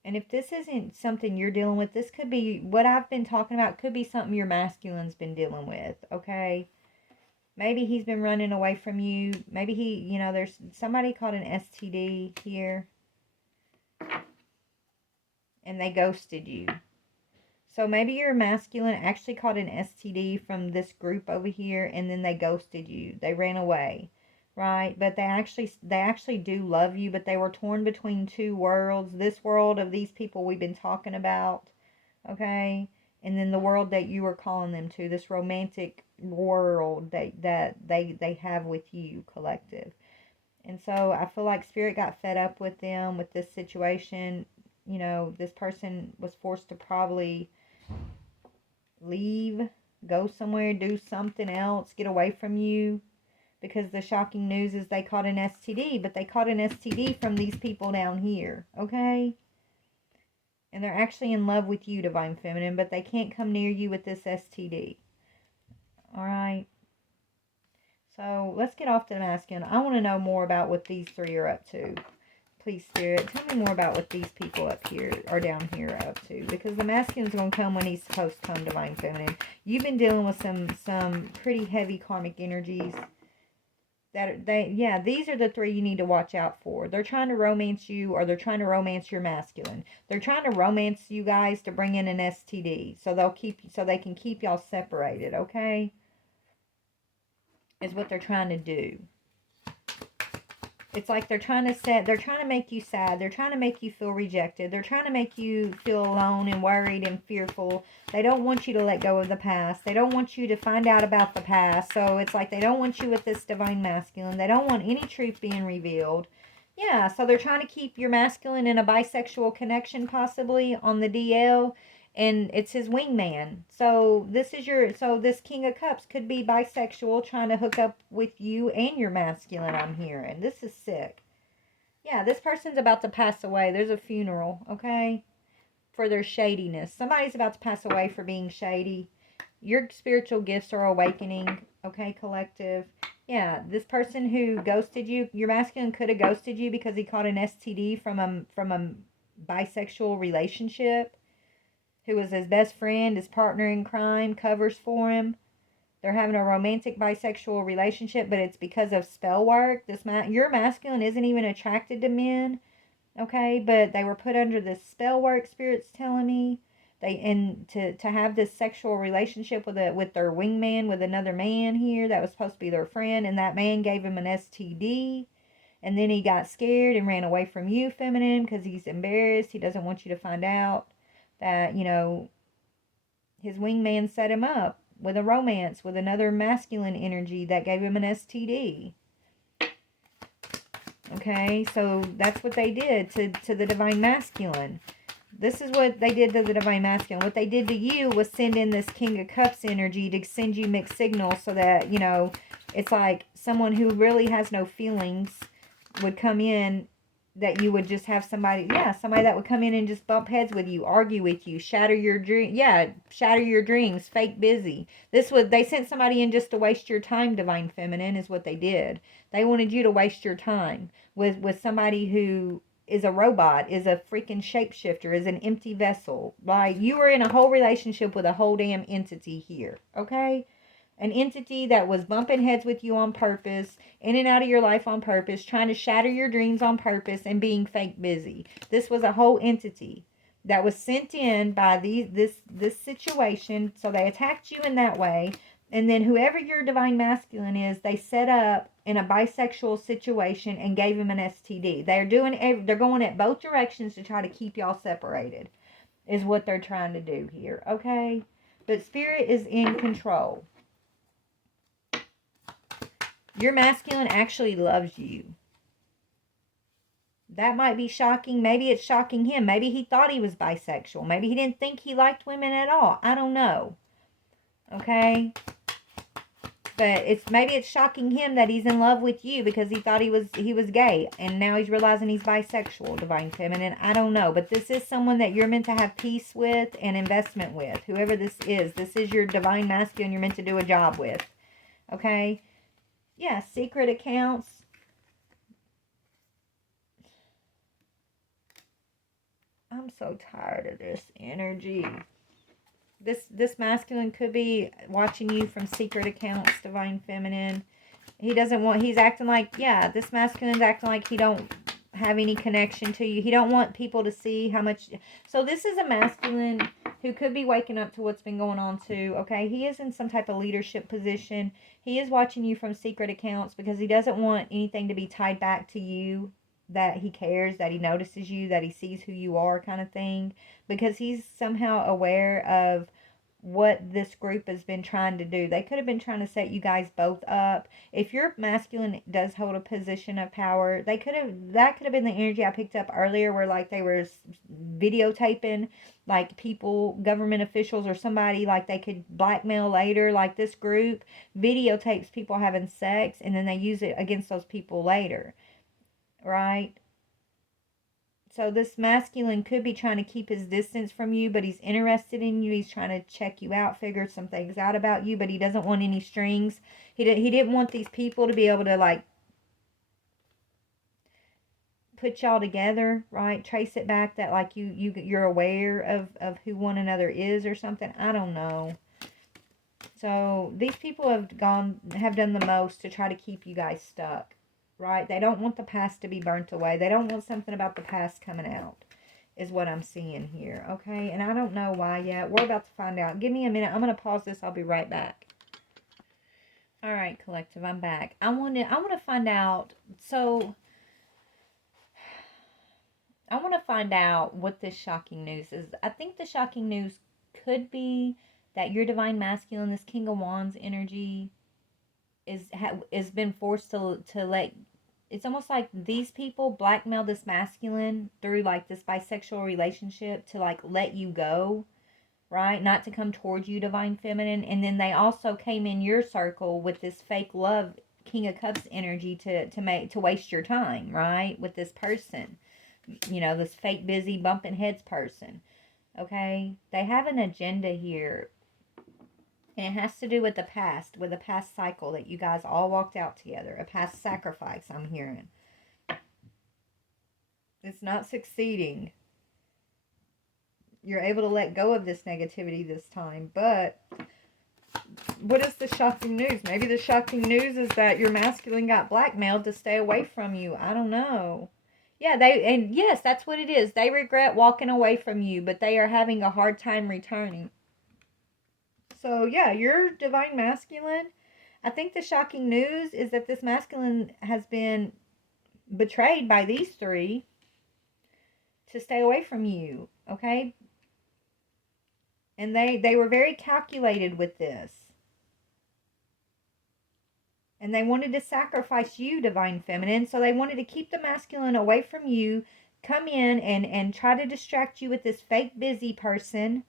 And if this isn't something you're dealing with, this could be what I've been talking about, could be something your masculine's been dealing with, okay? Maybe he's been running away from you. Maybe there's somebody called an STD here. And they ghosted you. So maybe your masculine actually caught an STD from this group over here, and then they ghosted you. They ran away, right? But they actually do love you, but they were torn between two worlds. This world of these people we've been talking about, okay? And then the world that you were calling them to, this romantic world that they have with you, collective. And so I feel like Spirit got fed up with them, with this situation. This person was forced to probably leave, go somewhere, do something else, get away from you. Because the shocking news is they caught an STD, but they caught an STD from these people down here, okay? And they're actually in love with you, Divine Feminine, but they can't come near you with this STD. Alright? So, let's get off to the masculine. I want to know more about what these three are up to. Please, Spirit, tell me more about what these people up here or down here are up to. Because the masculine's going to come when he's supposed to come, Divine Feminine. You've been dealing with some pretty heavy karmic energies. These are the three you need to watch out for. They're trying to romance you, or they're trying to romance your masculine. They're trying to romance you guys to bring in an STD, so they can keep y'all separated, okay? Is what they're trying to do. It's like they're trying to make you sad. They're trying to make you feel rejected. They're trying to make you feel alone and worried and fearful. They don't want you to let go of the past. They don't want you to find out about the past. So it's like they don't want you with this divine masculine. They don't want any truth being revealed. Yeah, so they're trying to keep your masculine in a bisexual connection possibly on the DL. And it's his wingman. So this King of Cups could be bisexual, trying to hook up with you and your masculine, I'm hearing. This is sick. Yeah, this person's about to pass away. There's a funeral, okay? For their shadiness. Somebody's about to pass away for being shady. Your spiritual gifts are awakening, okay, collective? Yeah, this person who ghosted you, your masculine could have ghosted you because he caught an STD from a bisexual relationship. Who was his best friend, his partner in crime, covers for him. They're having a romantic bisexual relationship, but it's because of spell work. Your masculine isn't even attracted to men, okay? But they were put under this spell work. Spirit's telling me to have this sexual relationship with their wingman, with another man here that was supposed to be their friend, and that man gave him an STD. And then he got scared and ran away from you, feminine, because he's embarrassed. He doesn't want you to find out that, his wingman set him up with a romance with another masculine energy that gave him an STD. Okay, so that's what they did to the divine masculine. This is what they did to the divine masculine. What they did to you was send in this King of Cups energy to send you mixed signals so that, it's like someone who really has no feelings would come in that you would just have somebody, somebody that would come in and just bump heads with you, argue with you, shatter your dreams, fake busy. They sent somebody in just to waste your time, Divine Feminine, is what they did. They wanted you to waste your time with somebody who is a robot, is a freaking shapeshifter, is an empty vessel. Like, you were in a whole relationship with a whole damn entity here, okay? An entity that was bumping heads with you on purpose, in and out of your life on purpose, trying to shatter your dreams on purpose, and being fake busy. This was a whole entity that was sent in by this situation, so they attacked you in that way. And then whoever your divine masculine is, they set up in a bisexual situation and gave him an STD. They're going at both directions to try to keep y'all separated, is what they're trying to do here, okay? But Spirit is in control. Your masculine actually loves you. That might be shocking. Maybe it's shocking him. Maybe he thought he was bisexual. Maybe he didn't think he liked women at all. I don't know. Okay? But maybe it's shocking him that he's in love with you because he thought he was gay, and now he's realizing he's bisexual, Divine Feminine. I don't know. But this is someone that you're meant to have peace with and investment with. Whoever this is your divine masculine you're meant to do a job with. Okay? Yeah, secret accounts. I'm so tired of this energy. This masculine could be watching you from secret accounts, Divine Feminine. He's acting like, this masculine's acting like he don't have any connection to you. He don't want people to see how much. So this is a masculine who could be waking up to what's been going on too, okay? He is in some type of leadership position. He is watching you from secret accounts because he doesn't want anything to be tied back to you, that he cares, that he notices you, that he sees who you are, kind of thing, because he's somehow aware of what this group has been trying to do. They could have been trying to set you guys both up. If your masculine does hold a position of power, that could have been the energy I picked up earlier, where like they were videotaping like people, government officials or somebody, like they could blackmail later. Like this group videotapes people having sex and then they use it against those people later, right? So this masculine could be trying to keep his distance from you, but he's interested in you. He's trying to check you out, figure some things out about you, but he doesn't want any strings. He didn't want these people to be able to like put y'all together, right? Trace it back that like you're aware of who one another is or something. I don't know. So these people have done the most to try to keep you guys stuck. Right? They don't want the past to be burnt away. They don't want something about the past coming out, is what I'm seeing here, okay? And I don't know why yet. We're about to find out. Give me a minute. I'm going to pause this. I'll be right back. All right, collective, I'm back. I want to find out. So I want to find out what this shocking news is. I think the shocking news could be that your divine masculine, this King of Wands energy, is been forced to let. It's almost like these people blackmail this masculine through like this bisexual relationship to like let you go, right? Not to come towards you, Divine Feminine. And then they also came in your circle with this fake love, King of Cups energy to waste your time, right? With this person, this fake busy bumping heads person. Okay, they have an agenda here. And it has to do with a past cycle that you guys all walked out together. A past sacrifice, I'm hearing. It's not succeeding. You're able to let go of this negativity this time. But what is the shocking news? Maybe the shocking news is that your masculine got blackmailed to stay away from you. I don't know. Yeah, yes, that's what it is. They regret walking away from you, but they are having a hard time returning. So, yeah, your divine masculine, I think the shocking news is that this masculine has been betrayed by these three to stay away from you, okay? And they were very calculated with this. And they wanted to sacrifice you, Divine Feminine, so they wanted to keep the masculine away from you, come in and try to distract you with this fake busy person,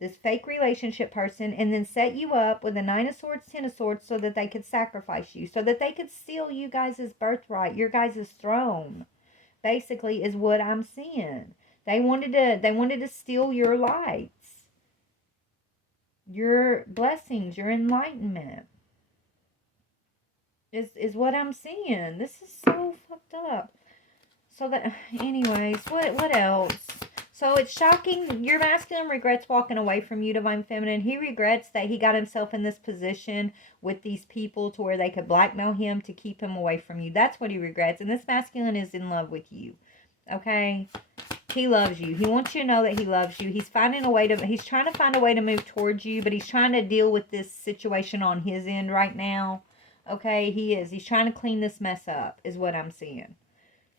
this fake relationship person, and then set you up with a 9 of Swords, 10 of Swords, so that they could sacrifice you, so that they could steal you guys' birthright, your guys' throne. basically, is what I'm seeing. They wanted to steal your lights, your blessings, your enlightenment. Is what I'm seeing. This is so fucked up. So that, anyways, what else? So it's shocking. Your masculine regrets walking away from you, divine feminine. He regrets that he got himself in this position with these people to where they could blackmail him to keep him away from you. That's what he regrets. And this masculine is in love with you. Okay? He loves you. He wants you to know that he loves you. He's trying to find a way to move towards you, but he's trying to deal with this situation on his end right now. Okay? He is. He's trying to clean this mess up, is what I'm seeing.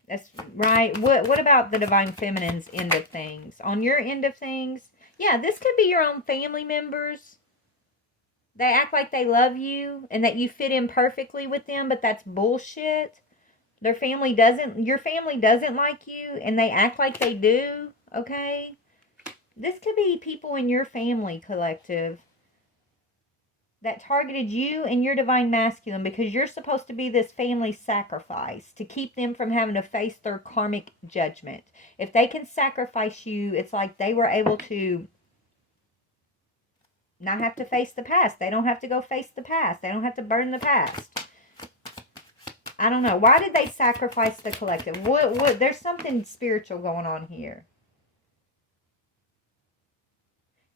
That's right. What about the divine feminine's end of things? On your end of things, yeah, this could be your own family members. They act like they love you and that you fit in perfectly with them, but that's bullshit. Your family doesn't like you and they act like they do, okay? This could be people in your family collective that targeted you and your divine masculine because you're supposed to be this family sacrifice to keep them from having to face their karmic judgment. If they can sacrifice you, it's like they were able to not have to face the past. They don't have to go face the past. They don't have to burn the past. I don't know. Why did they sacrifice the collective? There's something spiritual going on here.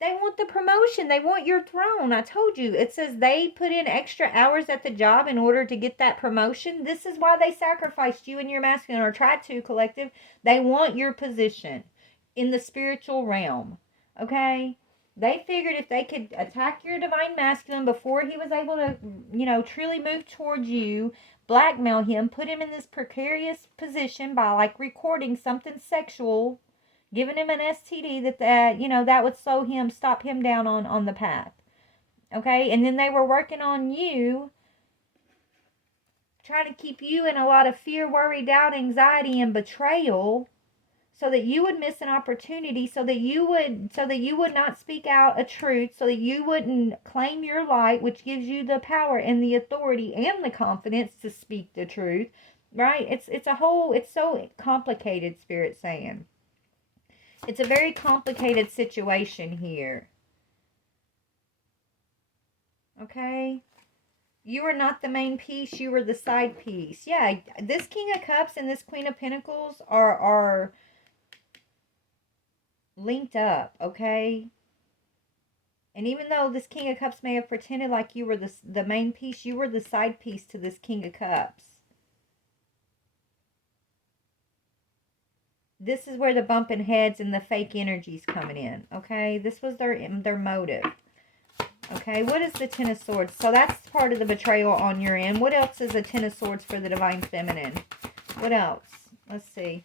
They want the promotion. They want your throne. I told you. It says they put in extra hours at the job in order to get that promotion. This is why they sacrificed you and your masculine, or tried to, collective. They want your position in the spiritual realm. Okay? They figured if they could attack your divine masculine before he was able to, truly move towards you, blackmail him, put him in this precarious position by, like, recording something sexual, giving him an STD that would stop him down on the path. Okay? And then they were working on you, trying to keep you in a lot of fear, worry, doubt, anxiety, and betrayal, so that you would miss an opportunity, so that you would not speak out a truth, so that you wouldn't claim your light, which gives you the power and the authority and the confidence to speak the truth. Right? It's so complicated, Spirit saying. It's a very complicated situation here. Okay? You are not the main piece. You are the side piece. Yeah, this King of Cups and this Queen of Pentacles are linked up, okay? And even though this King of Cups may have pretended like you were the main piece, you were the side piece to this King of Cups. This is where the bumping heads and the fake energy's coming in, okay? This was their motive. Okay, what is the Ten of Swords? So that's part of the betrayal on your end. What else is the Ten of Swords for the Divine Feminine? What else? Let's see.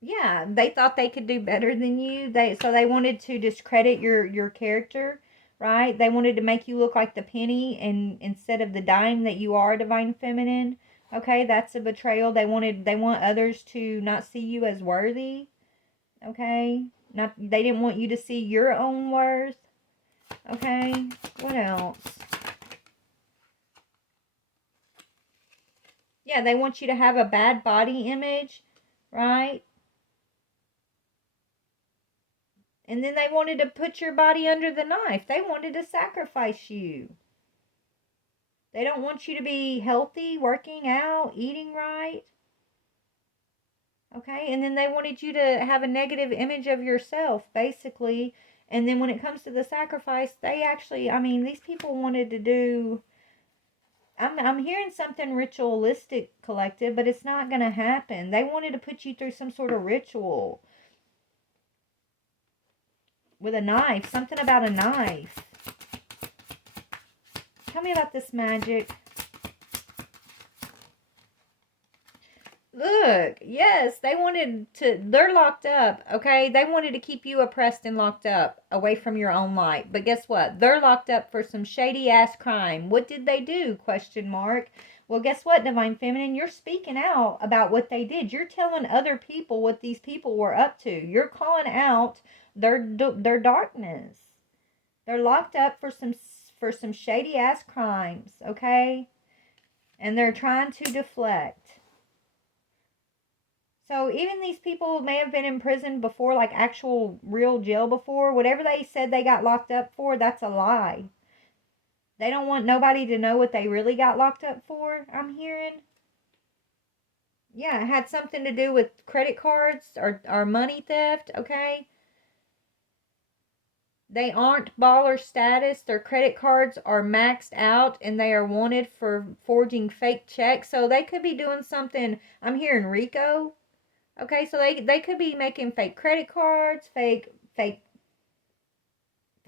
Yeah, they thought they could do better than you. So they wanted to discredit your character, right? They wanted to make you look like the penny and instead of the dime that you are, Divine Feminine. Okay, that's a betrayal. They want others to not see you as worthy. Okay? They didn't want you to see your own worth. Okay? What else? Yeah, they want you to have a bad body image, right? And then they wanted to put your body under the knife. They wanted to sacrifice you. They don't want you to be healthy, working out, eating right. Okay? And then they wanted you to have a negative image of yourself, basically. And then when it comes to the sacrifice, these people wanted to do... I'm hearing something ritualistic, collective, but it's not going to happen. They wanted to put you through some sort of ritual. With a knife. Something about a knife. Tell me about this magic. Look, yes, they're locked up, okay? They wanted to keep you oppressed and locked up, away from your own light. But guess what? They're locked up for some shady-ass crime. What did they do? Question mark. Well, guess what, Divine Feminine? You're speaking out about what they did. You're telling other people what these people were up to. You're calling out their darkness. They're locked up for some shady-ass crimes, okay? And they're trying to deflect. So even these people may have been in prison before, like actual real jail before. Whatever they said they got locked up for, that's a lie. They don't want nobody to know what they really got locked up for, I'm hearing. Yeah, it had something to do with credit cards or money theft, okay? They aren't baller status. Their credit cards are maxed out and they are wanted for forging fake checks. So they could be doing something. I'm hearing RICO. Okay, so they could be making fake credit cards, fake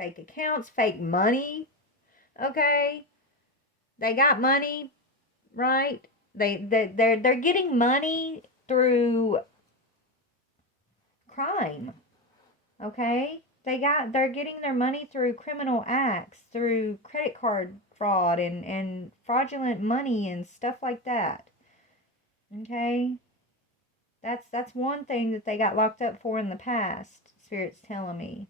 accounts, fake money. Okay? They got money, right? They're getting money through crime. Okay? They're getting their money through criminal acts, through credit card fraud and fraudulent money and stuff like that. Okay? That's one thing that they got locked up for in the past, Spirit's telling me.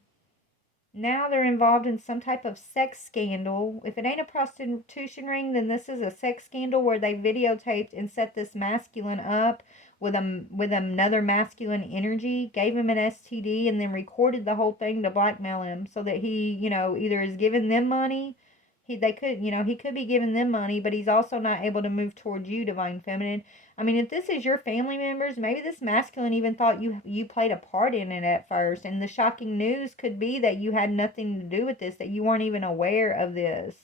Now they're involved in some type of sex scandal. If it ain't a prostitution ring, then this is a sex scandal where they videotaped and set this masculine up with another masculine energy, gave him an STD, and then recorded the whole thing to blackmail him so that he, either is giving them money. He could be giving them money, but he's also not able to move towards you, divine feminine. I mean, if this is your family members, maybe this masculine even thought you played a part in it at first, and the shocking news could be that you had nothing to do with this, that you weren't even aware of this.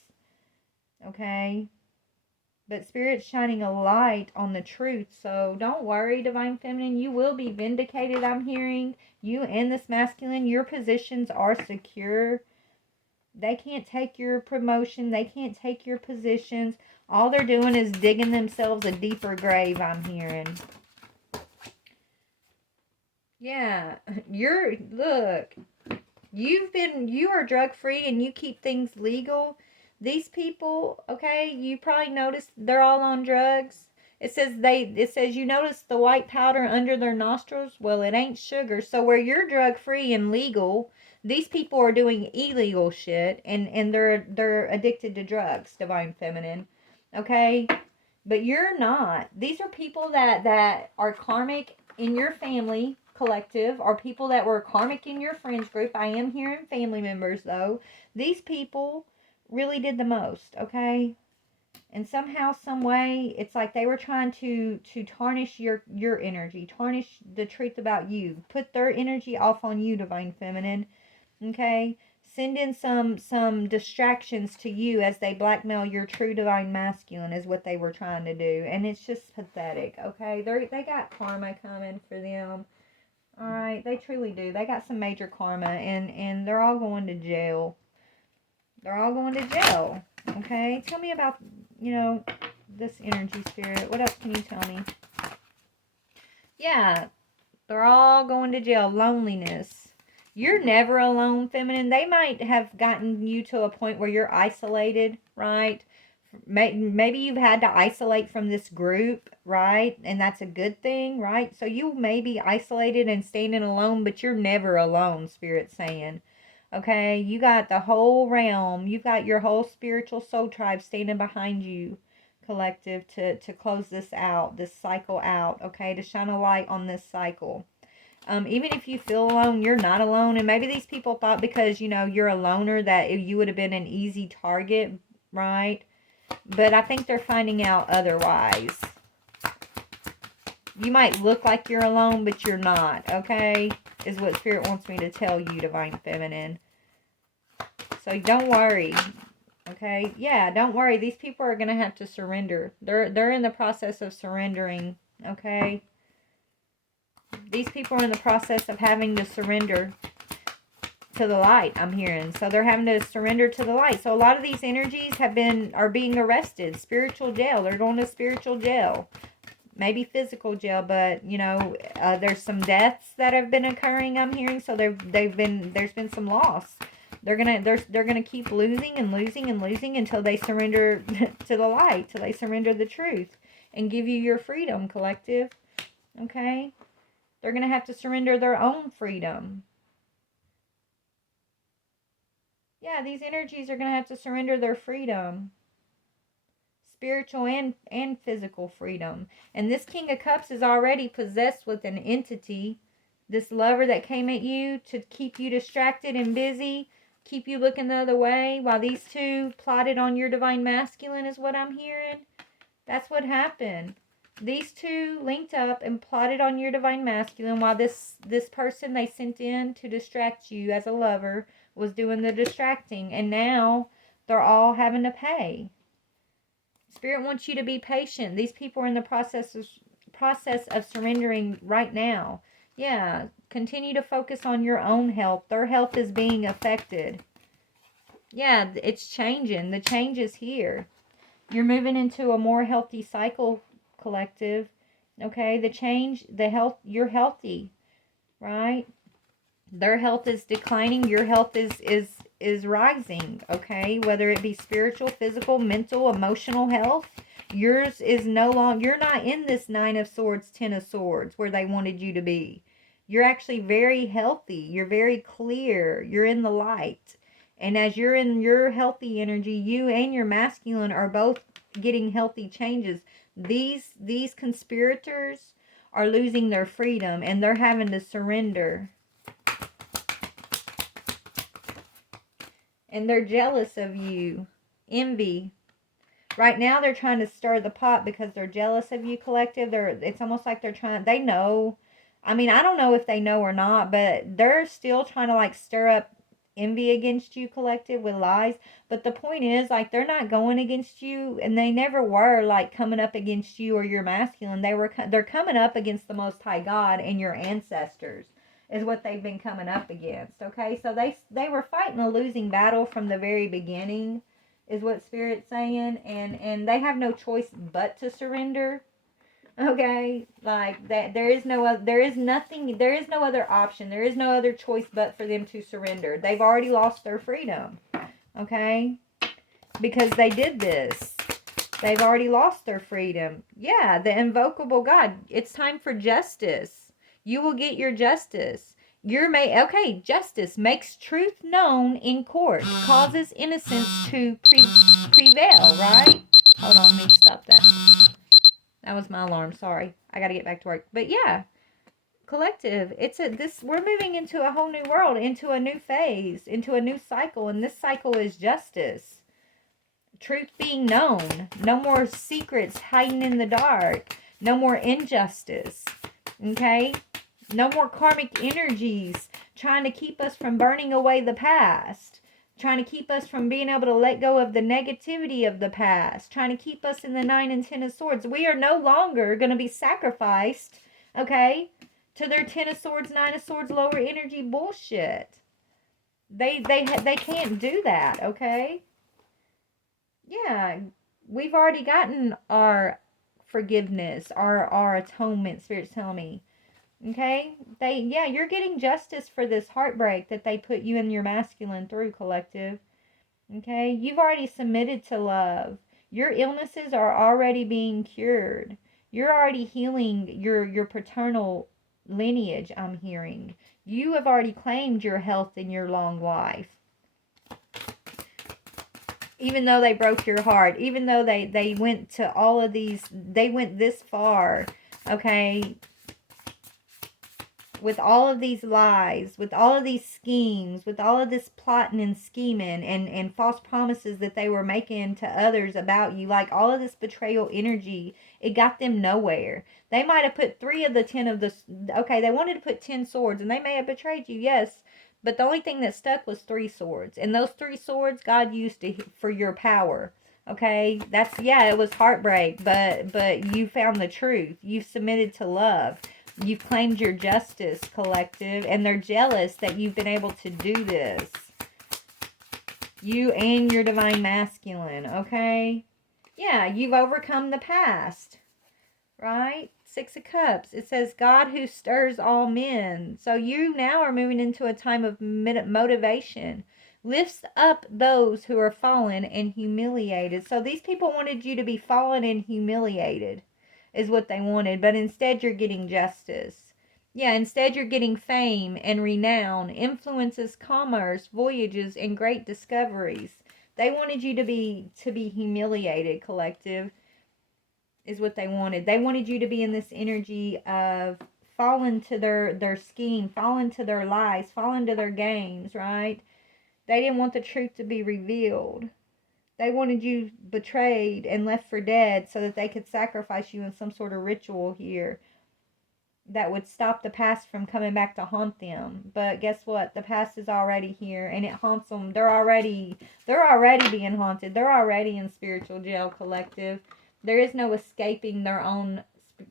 Okay? But Spirit's shining a light on the truth, so don't worry, divine feminine, you will be vindicated, I'm hearing. You and this masculine, your positions are secure. They can't take your promotion. They can't take your positions. All they're doing is digging themselves a deeper grave, I'm hearing. Yeah, look, you are drug free and you keep things legal. These people, okay, you probably noticed they're all on drugs. It says you notice the white powder under their nostrils. Well, it ain't sugar. So where you're drug free and legal, these people are doing illegal shit and they're addicted to drugs, divine feminine. Okay? But you're not. These are people that are karmic in your family collective, or people that were karmic in your friends group. I am hearing family members though. These people really did the most, okay? And somehow, some way, it's like they were trying to tarnish your energy, tarnish the truth about you, put their energy off on you, divine feminine. Okay? Send in some distractions to you as they blackmail your true divine masculine is what they were trying to do. And it's just pathetic, okay? They got karma coming for them. Alright, they truly do. They got some major karma and they're all going to jail. They're all going to jail. Okay? Tell me about, this energy, Spirit. What else can you tell me? Yeah, they're all going to jail. Loneliness. You're never alone, feminine. They might have gotten you to a point where you're isolated, right? Maybe you've had to isolate from this group, right? And that's a good thing, right? So you may be isolated and standing alone, but you're never alone, Spirit's saying. Okay? You got the whole realm. You've got your whole spiritual soul tribe standing behind you, collective, to close this out, this cycle out, okay? To shine a light on this cycle. Even if you feel alone, you're not alone. And maybe these people thought because, you're a loner that you would have been an easy target, right? But I think they're finding out otherwise. You might look like you're alone, but you're not, okay? Is what Spirit wants me to tell you, divine feminine. So don't worry, okay? Yeah, don't worry. These people are going to have to surrender. They're in the process of surrendering, okay? These people are in the process of having to surrender to the light, I'm hearing. So they're having to surrender to the light. So a lot of these energies are being arrested. Spiritual jail. They're going to spiritual jail. Maybe physical jail, but there's some deaths that have been occurring, I'm hearing. So there's been some loss. They're gonna keep losing and losing and losing until they surrender to the light, till they surrender the truth and give you your freedom, collective. Okay? They're going to have to surrender their own freedom. Yeah, these energies are going to have to surrender their freedom. spiritual and physical freedom. And this King of Cups is already possessed with an entity, this lover that came at you to keep you distracted and busy, keep you looking the other way while these two plotted on your divine masculine, is what I'm hearing. That's what happened. These two linked up and plotted on your divine masculine while this person they sent in to distract you as a lover was doing the distracting, and now they're all having to pay. Spirit wants you to be patient. These people are in the process of surrendering right now. Yeah, continue to focus on your own health. Their health is being affected. Yeah, it's changing. The change is here. You're moving into a more healthy cycle, collective. Okay, the change, the health, you're healthy, right? Their health is declining, your health is rising, okay? Whether it be spiritual, physical, mental, emotional health, yours is no longer, you're not in this 9 of Swords, 10 of Swords where they wanted you to be. You're actually very healthy. You're very clear. You're in the light. And as you're in your healthy energy, you and your masculine are both getting healthy changes. These conspirators are losing their freedom and they're having to surrender. And they're jealous of you. Envy. Right now they're trying to stir the pot because they're jealous of you, collective. It's almost like they know. I mean, I don't know if they know or not, but they're still trying to like stir up envy against you, collective, with lies. But the point is, like, they're not going against you, and they never were like coming up against you or your masculine. They're coming up against the Most High God and your ancestors is what they've been coming up against. Okay, so they were fighting a losing battle from the very beginning, is what Spirit's saying, and they have no choice but to surrender. Okay, like that, there is no other option, there is no other choice but for them to surrender. They've already lost their freedom, okay, because they did this. They've already lost their freedom. Yeah, the invocable God, it's time for justice. You will get your justice. Justice makes truth known in court, causes innocence to prevail, right? Hold on, let me stop that. That was my alarm. Sorry. I got to get back to work. But yeah, collective, we're moving into a whole new world, into a new phase, into a new cycle, and this cycle is justice. Truth being known. No more secrets hiding in the dark. No more injustice. Okay? No more karmic energies trying to keep us from burning away the past. Trying to keep us from being able to let go of the negativity of the past, trying to keep us in the 9 and 10 of Swords. We are no longer going to be sacrificed, okay, to their 10 of Swords, 9 of Swords, lower energy bullshit. They can't do that, okay? Yeah, we've already gotten our forgiveness, our atonement, Spirit's telling me. Okay? You're getting justice for this heartbreak that they put you and your masculine through, collective. Okay? You've already submitted to love. Your illnesses are already being cured. You're already healing your paternal lineage, I'm hearing. You have already claimed your health and your long life. Even though they broke your heart, even though they went to all of these, they went this far, okay? With all of these lies, with all of these schemes, with all of this plotting and scheming and false promises that they were making to others about you, like all of this betrayal energy, it got them nowhere. They might have put 3 of the 10 of the, okay, they wanted to put 10 swords, and they may have betrayed you, yes, but the only thing that stuck was 3 swords. And those 3 swords God used for your power. Okay, it was heartbreak, but you found the truth. You submitted to love. You've claimed your justice, collective, and they're jealous that you've been able to do this. You and your divine masculine, okay? Yeah, you've overcome the past, right? 6 of Cups. It says, God who stirs all men. So you now are moving into a time of motivation. Lifts up those who are fallen and humiliated. So these people wanted you to be fallen and humiliated, is what they wanted. But instead you're getting justice. Yeah, instead you're getting fame and renown, influences, commerce, voyages, and great discoveries. They wanted you to be humiliated, collective, is what they wanted. They wanted you to be in this energy of fall into their scheme, fall into their lies, fall into their games, right? They didn't want the truth to be revealed. They wanted you betrayed and left for dead so that they could sacrifice you in some sort of ritual here that would stop the past from coming back to haunt them. But guess what? The past is already here and it haunts them. They're already being haunted. They're already in spiritual jail, collective. There is no escaping their own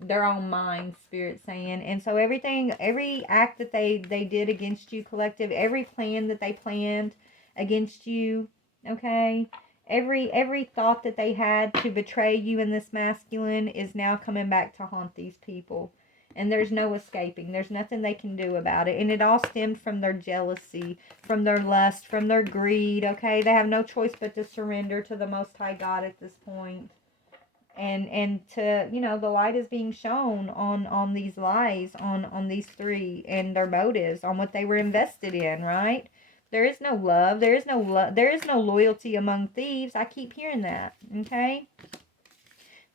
mind, spirit saying. And so every act that they did against you, collective, every plan that they planned against you, okay, every thought that they had to betray you in this masculine is now coming back to haunt these people. And there's no escaping. There's nothing they can do about it. And it all stemmed from their jealousy, from their lust, from their greed, okay? They have no choice but to surrender to the Most High God at this point. And to, you know, the light is being shown on these lies, on these three, and their motives, on what they were invested in, right? There is no love. There is no loyalty among thieves. I keep hearing that, okay?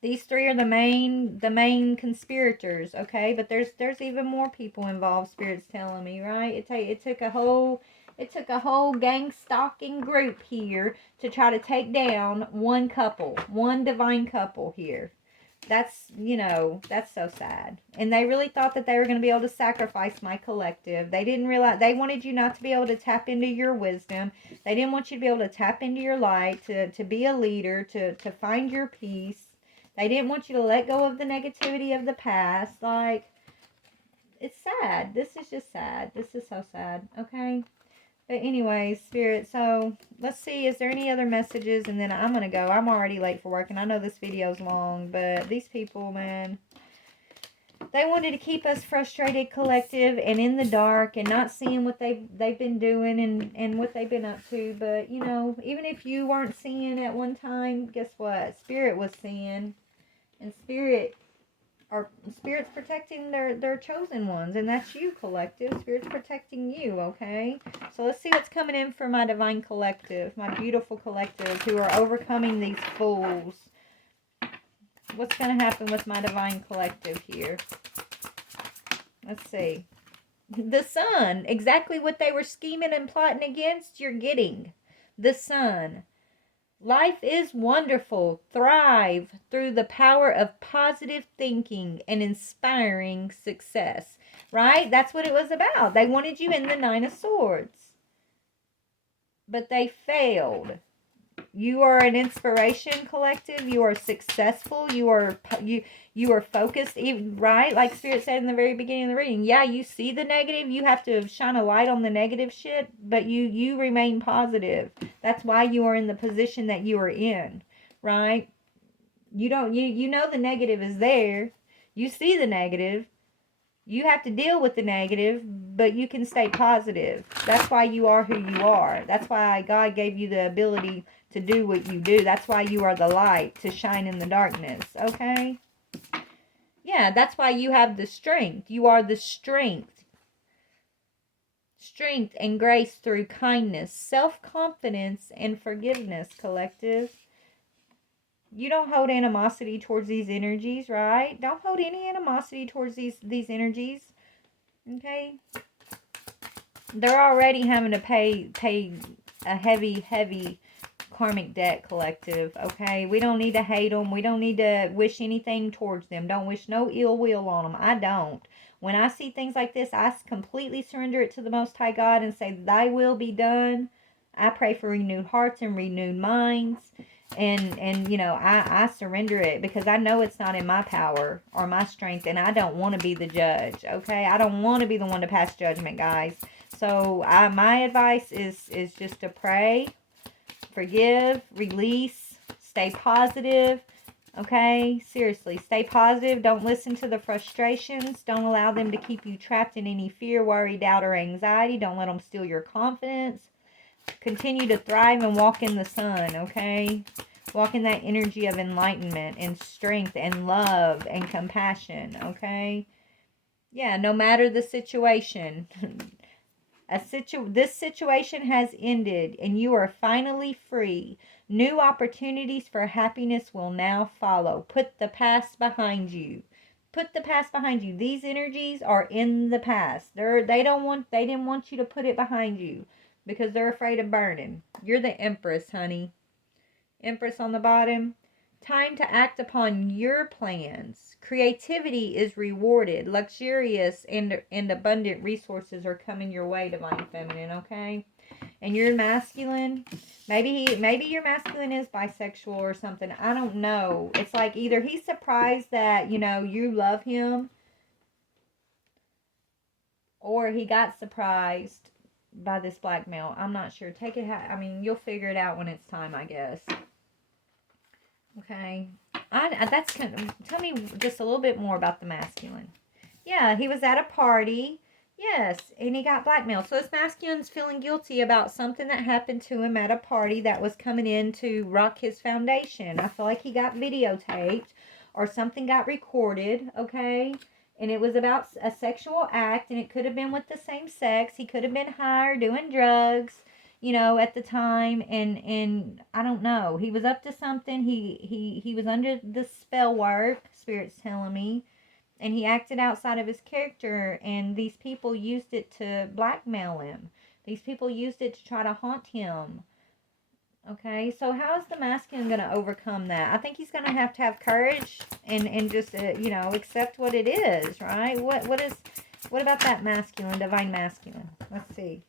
These three are the main conspirators, okay? But there's even more people involved, Spirit's telling me, right? It took a whole gang stalking group here to try to take down one couple, one divine couple here. That's, you know, that's so sad. And they really thought that they were going to be able to sacrifice my collective. They didn't realize, they wanted you not to be able to tap into your wisdom. They didn't want you to be able to tap into your light, to be a leader, to find your peace. They didn't want you to let go of the negativity of the past. Like, it's sad. This is just sad. This is so sad, okay? But anyways, Spirit, so let's see, is there any other messages? And then I'm going to go. I'm already late for work, and I know this video's long, but these people, man, they wanted to keep us frustrated, collective, and in the dark, and not seeing what they've been doing and what they've been up to. But, you know, even if you weren't seeing at one time, guess what? Spirit was seeing, and Spirit's protecting their chosen ones, and that's you, collective. Spirit's protecting you, okay? So let's see what's coming in for my divine collective, my beautiful collective who are overcoming these fools. What's going to happen with my divine collective here? Let's see. The sun, exactly what they were scheming and plotting against, you're getting. The sun. Life is wonderful. Thrive through the power of positive thinking and inspiring success. Right? That's what it was about. They wanted you in the Nine of Swords. But they failed. You are an inspiration, collective. You are successful. You are focused, right? Like Spirit said in the very beginning of the reading. Yeah, you see the negative. You have to shine a light on the negative shit, but you remain positive. That's why you are in the position that you are in, right? You know the negative is there. You see the negative. You have to deal with the negative, but you can stay positive. That's why you are who you are. That's why God gave you the ability to do what you do. That's why you are the light to shine in the darkness, okay? Yeah, that's why you have the strength. You are the strength. Strength and grace through kindness, self-confidence, and forgiveness, collective. You don't hold animosity towards these energies, right? Don't hold any animosity towards these energies, okay? They're already having to pay a heavy karmic debt, collective, okay? We don't need to hate them. We don't need to wish anything towards them. Don't wish no ill will on them. I don't. When I see things like this, I completely surrender it to the Most High God and say, thy will be done. I pray for renewed hearts and renewed minds. And you know, I surrender it because I know it's not in my power or my strength, and I don't want to be the judge, okay? I don't want to be the one to pass judgment, guys. So my advice is just to pray, forgive, release, stay positive, okay? Seriously, stay positive. Don't listen to the frustrations. Don't allow them to keep you trapped in any fear, worry, doubt, or anxiety. Don't let them steal your confidence. Continue to thrive and walk in the sun, okay? Walk in that energy of enlightenment and strength and love and compassion, okay? Yeah, no matter the situation. This situation has ended and you are finally free. New opportunities for happiness will now follow. Put the past behind you. Put the past behind you. These energies are in the past. They didn't want you to put it behind you because they're afraid of burning. You're the Empress, honey. Empress on the bottom. Time to act upon your plans. Creativity is rewarded. Luxurious and abundant resources are coming your way, Divine Feminine, okay? And your masculine, maybe your masculine is bisexual or something. I don't know. It's like either he's surprised that, you love him, or he got surprised by this blackmail. I'm not sure. You'll figure it out when it's time, I guess. Okay. That's kind of, tell me just a little bit more about the masculine. Yeah, he was at a party. Yes, and he got blackmailed. So his masculine's feeling guilty about something that happened to him at a party that was coming in to rock his foundation. I feel like he got videotaped or something got recorded, okay? And it was about a sexual act, and it could have been with the same sex. He could have been high or doing drugs, at the time, and I don't know. He was up to something. He was under the spell work, Spirit's telling me, and he acted outside of his character, and these people used it to blackmail him. These people used it to try to haunt him. Okay, so how is the masculine going to overcome that? I think he's going to have courage and just, accept what it is, right? What about that masculine, divine masculine? Let's see.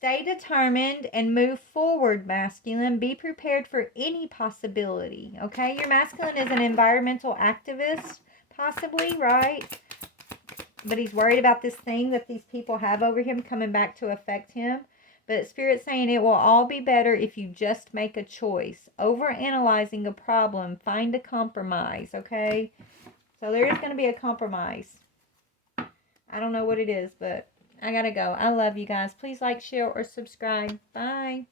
Stay determined and move forward, masculine. Be prepared for any possibility, okay? Your masculine is an environmental activist, possibly, right? But he's worried about this thing that these people have over him coming back to affect him. But Spirit's saying it will all be better if you just make a choice. Overanalyzing a problem, find a compromise, okay? So there is going to be a compromise. I don't know what it is, but I gotta go. I love you guys. Please like, share, or subscribe. Bye.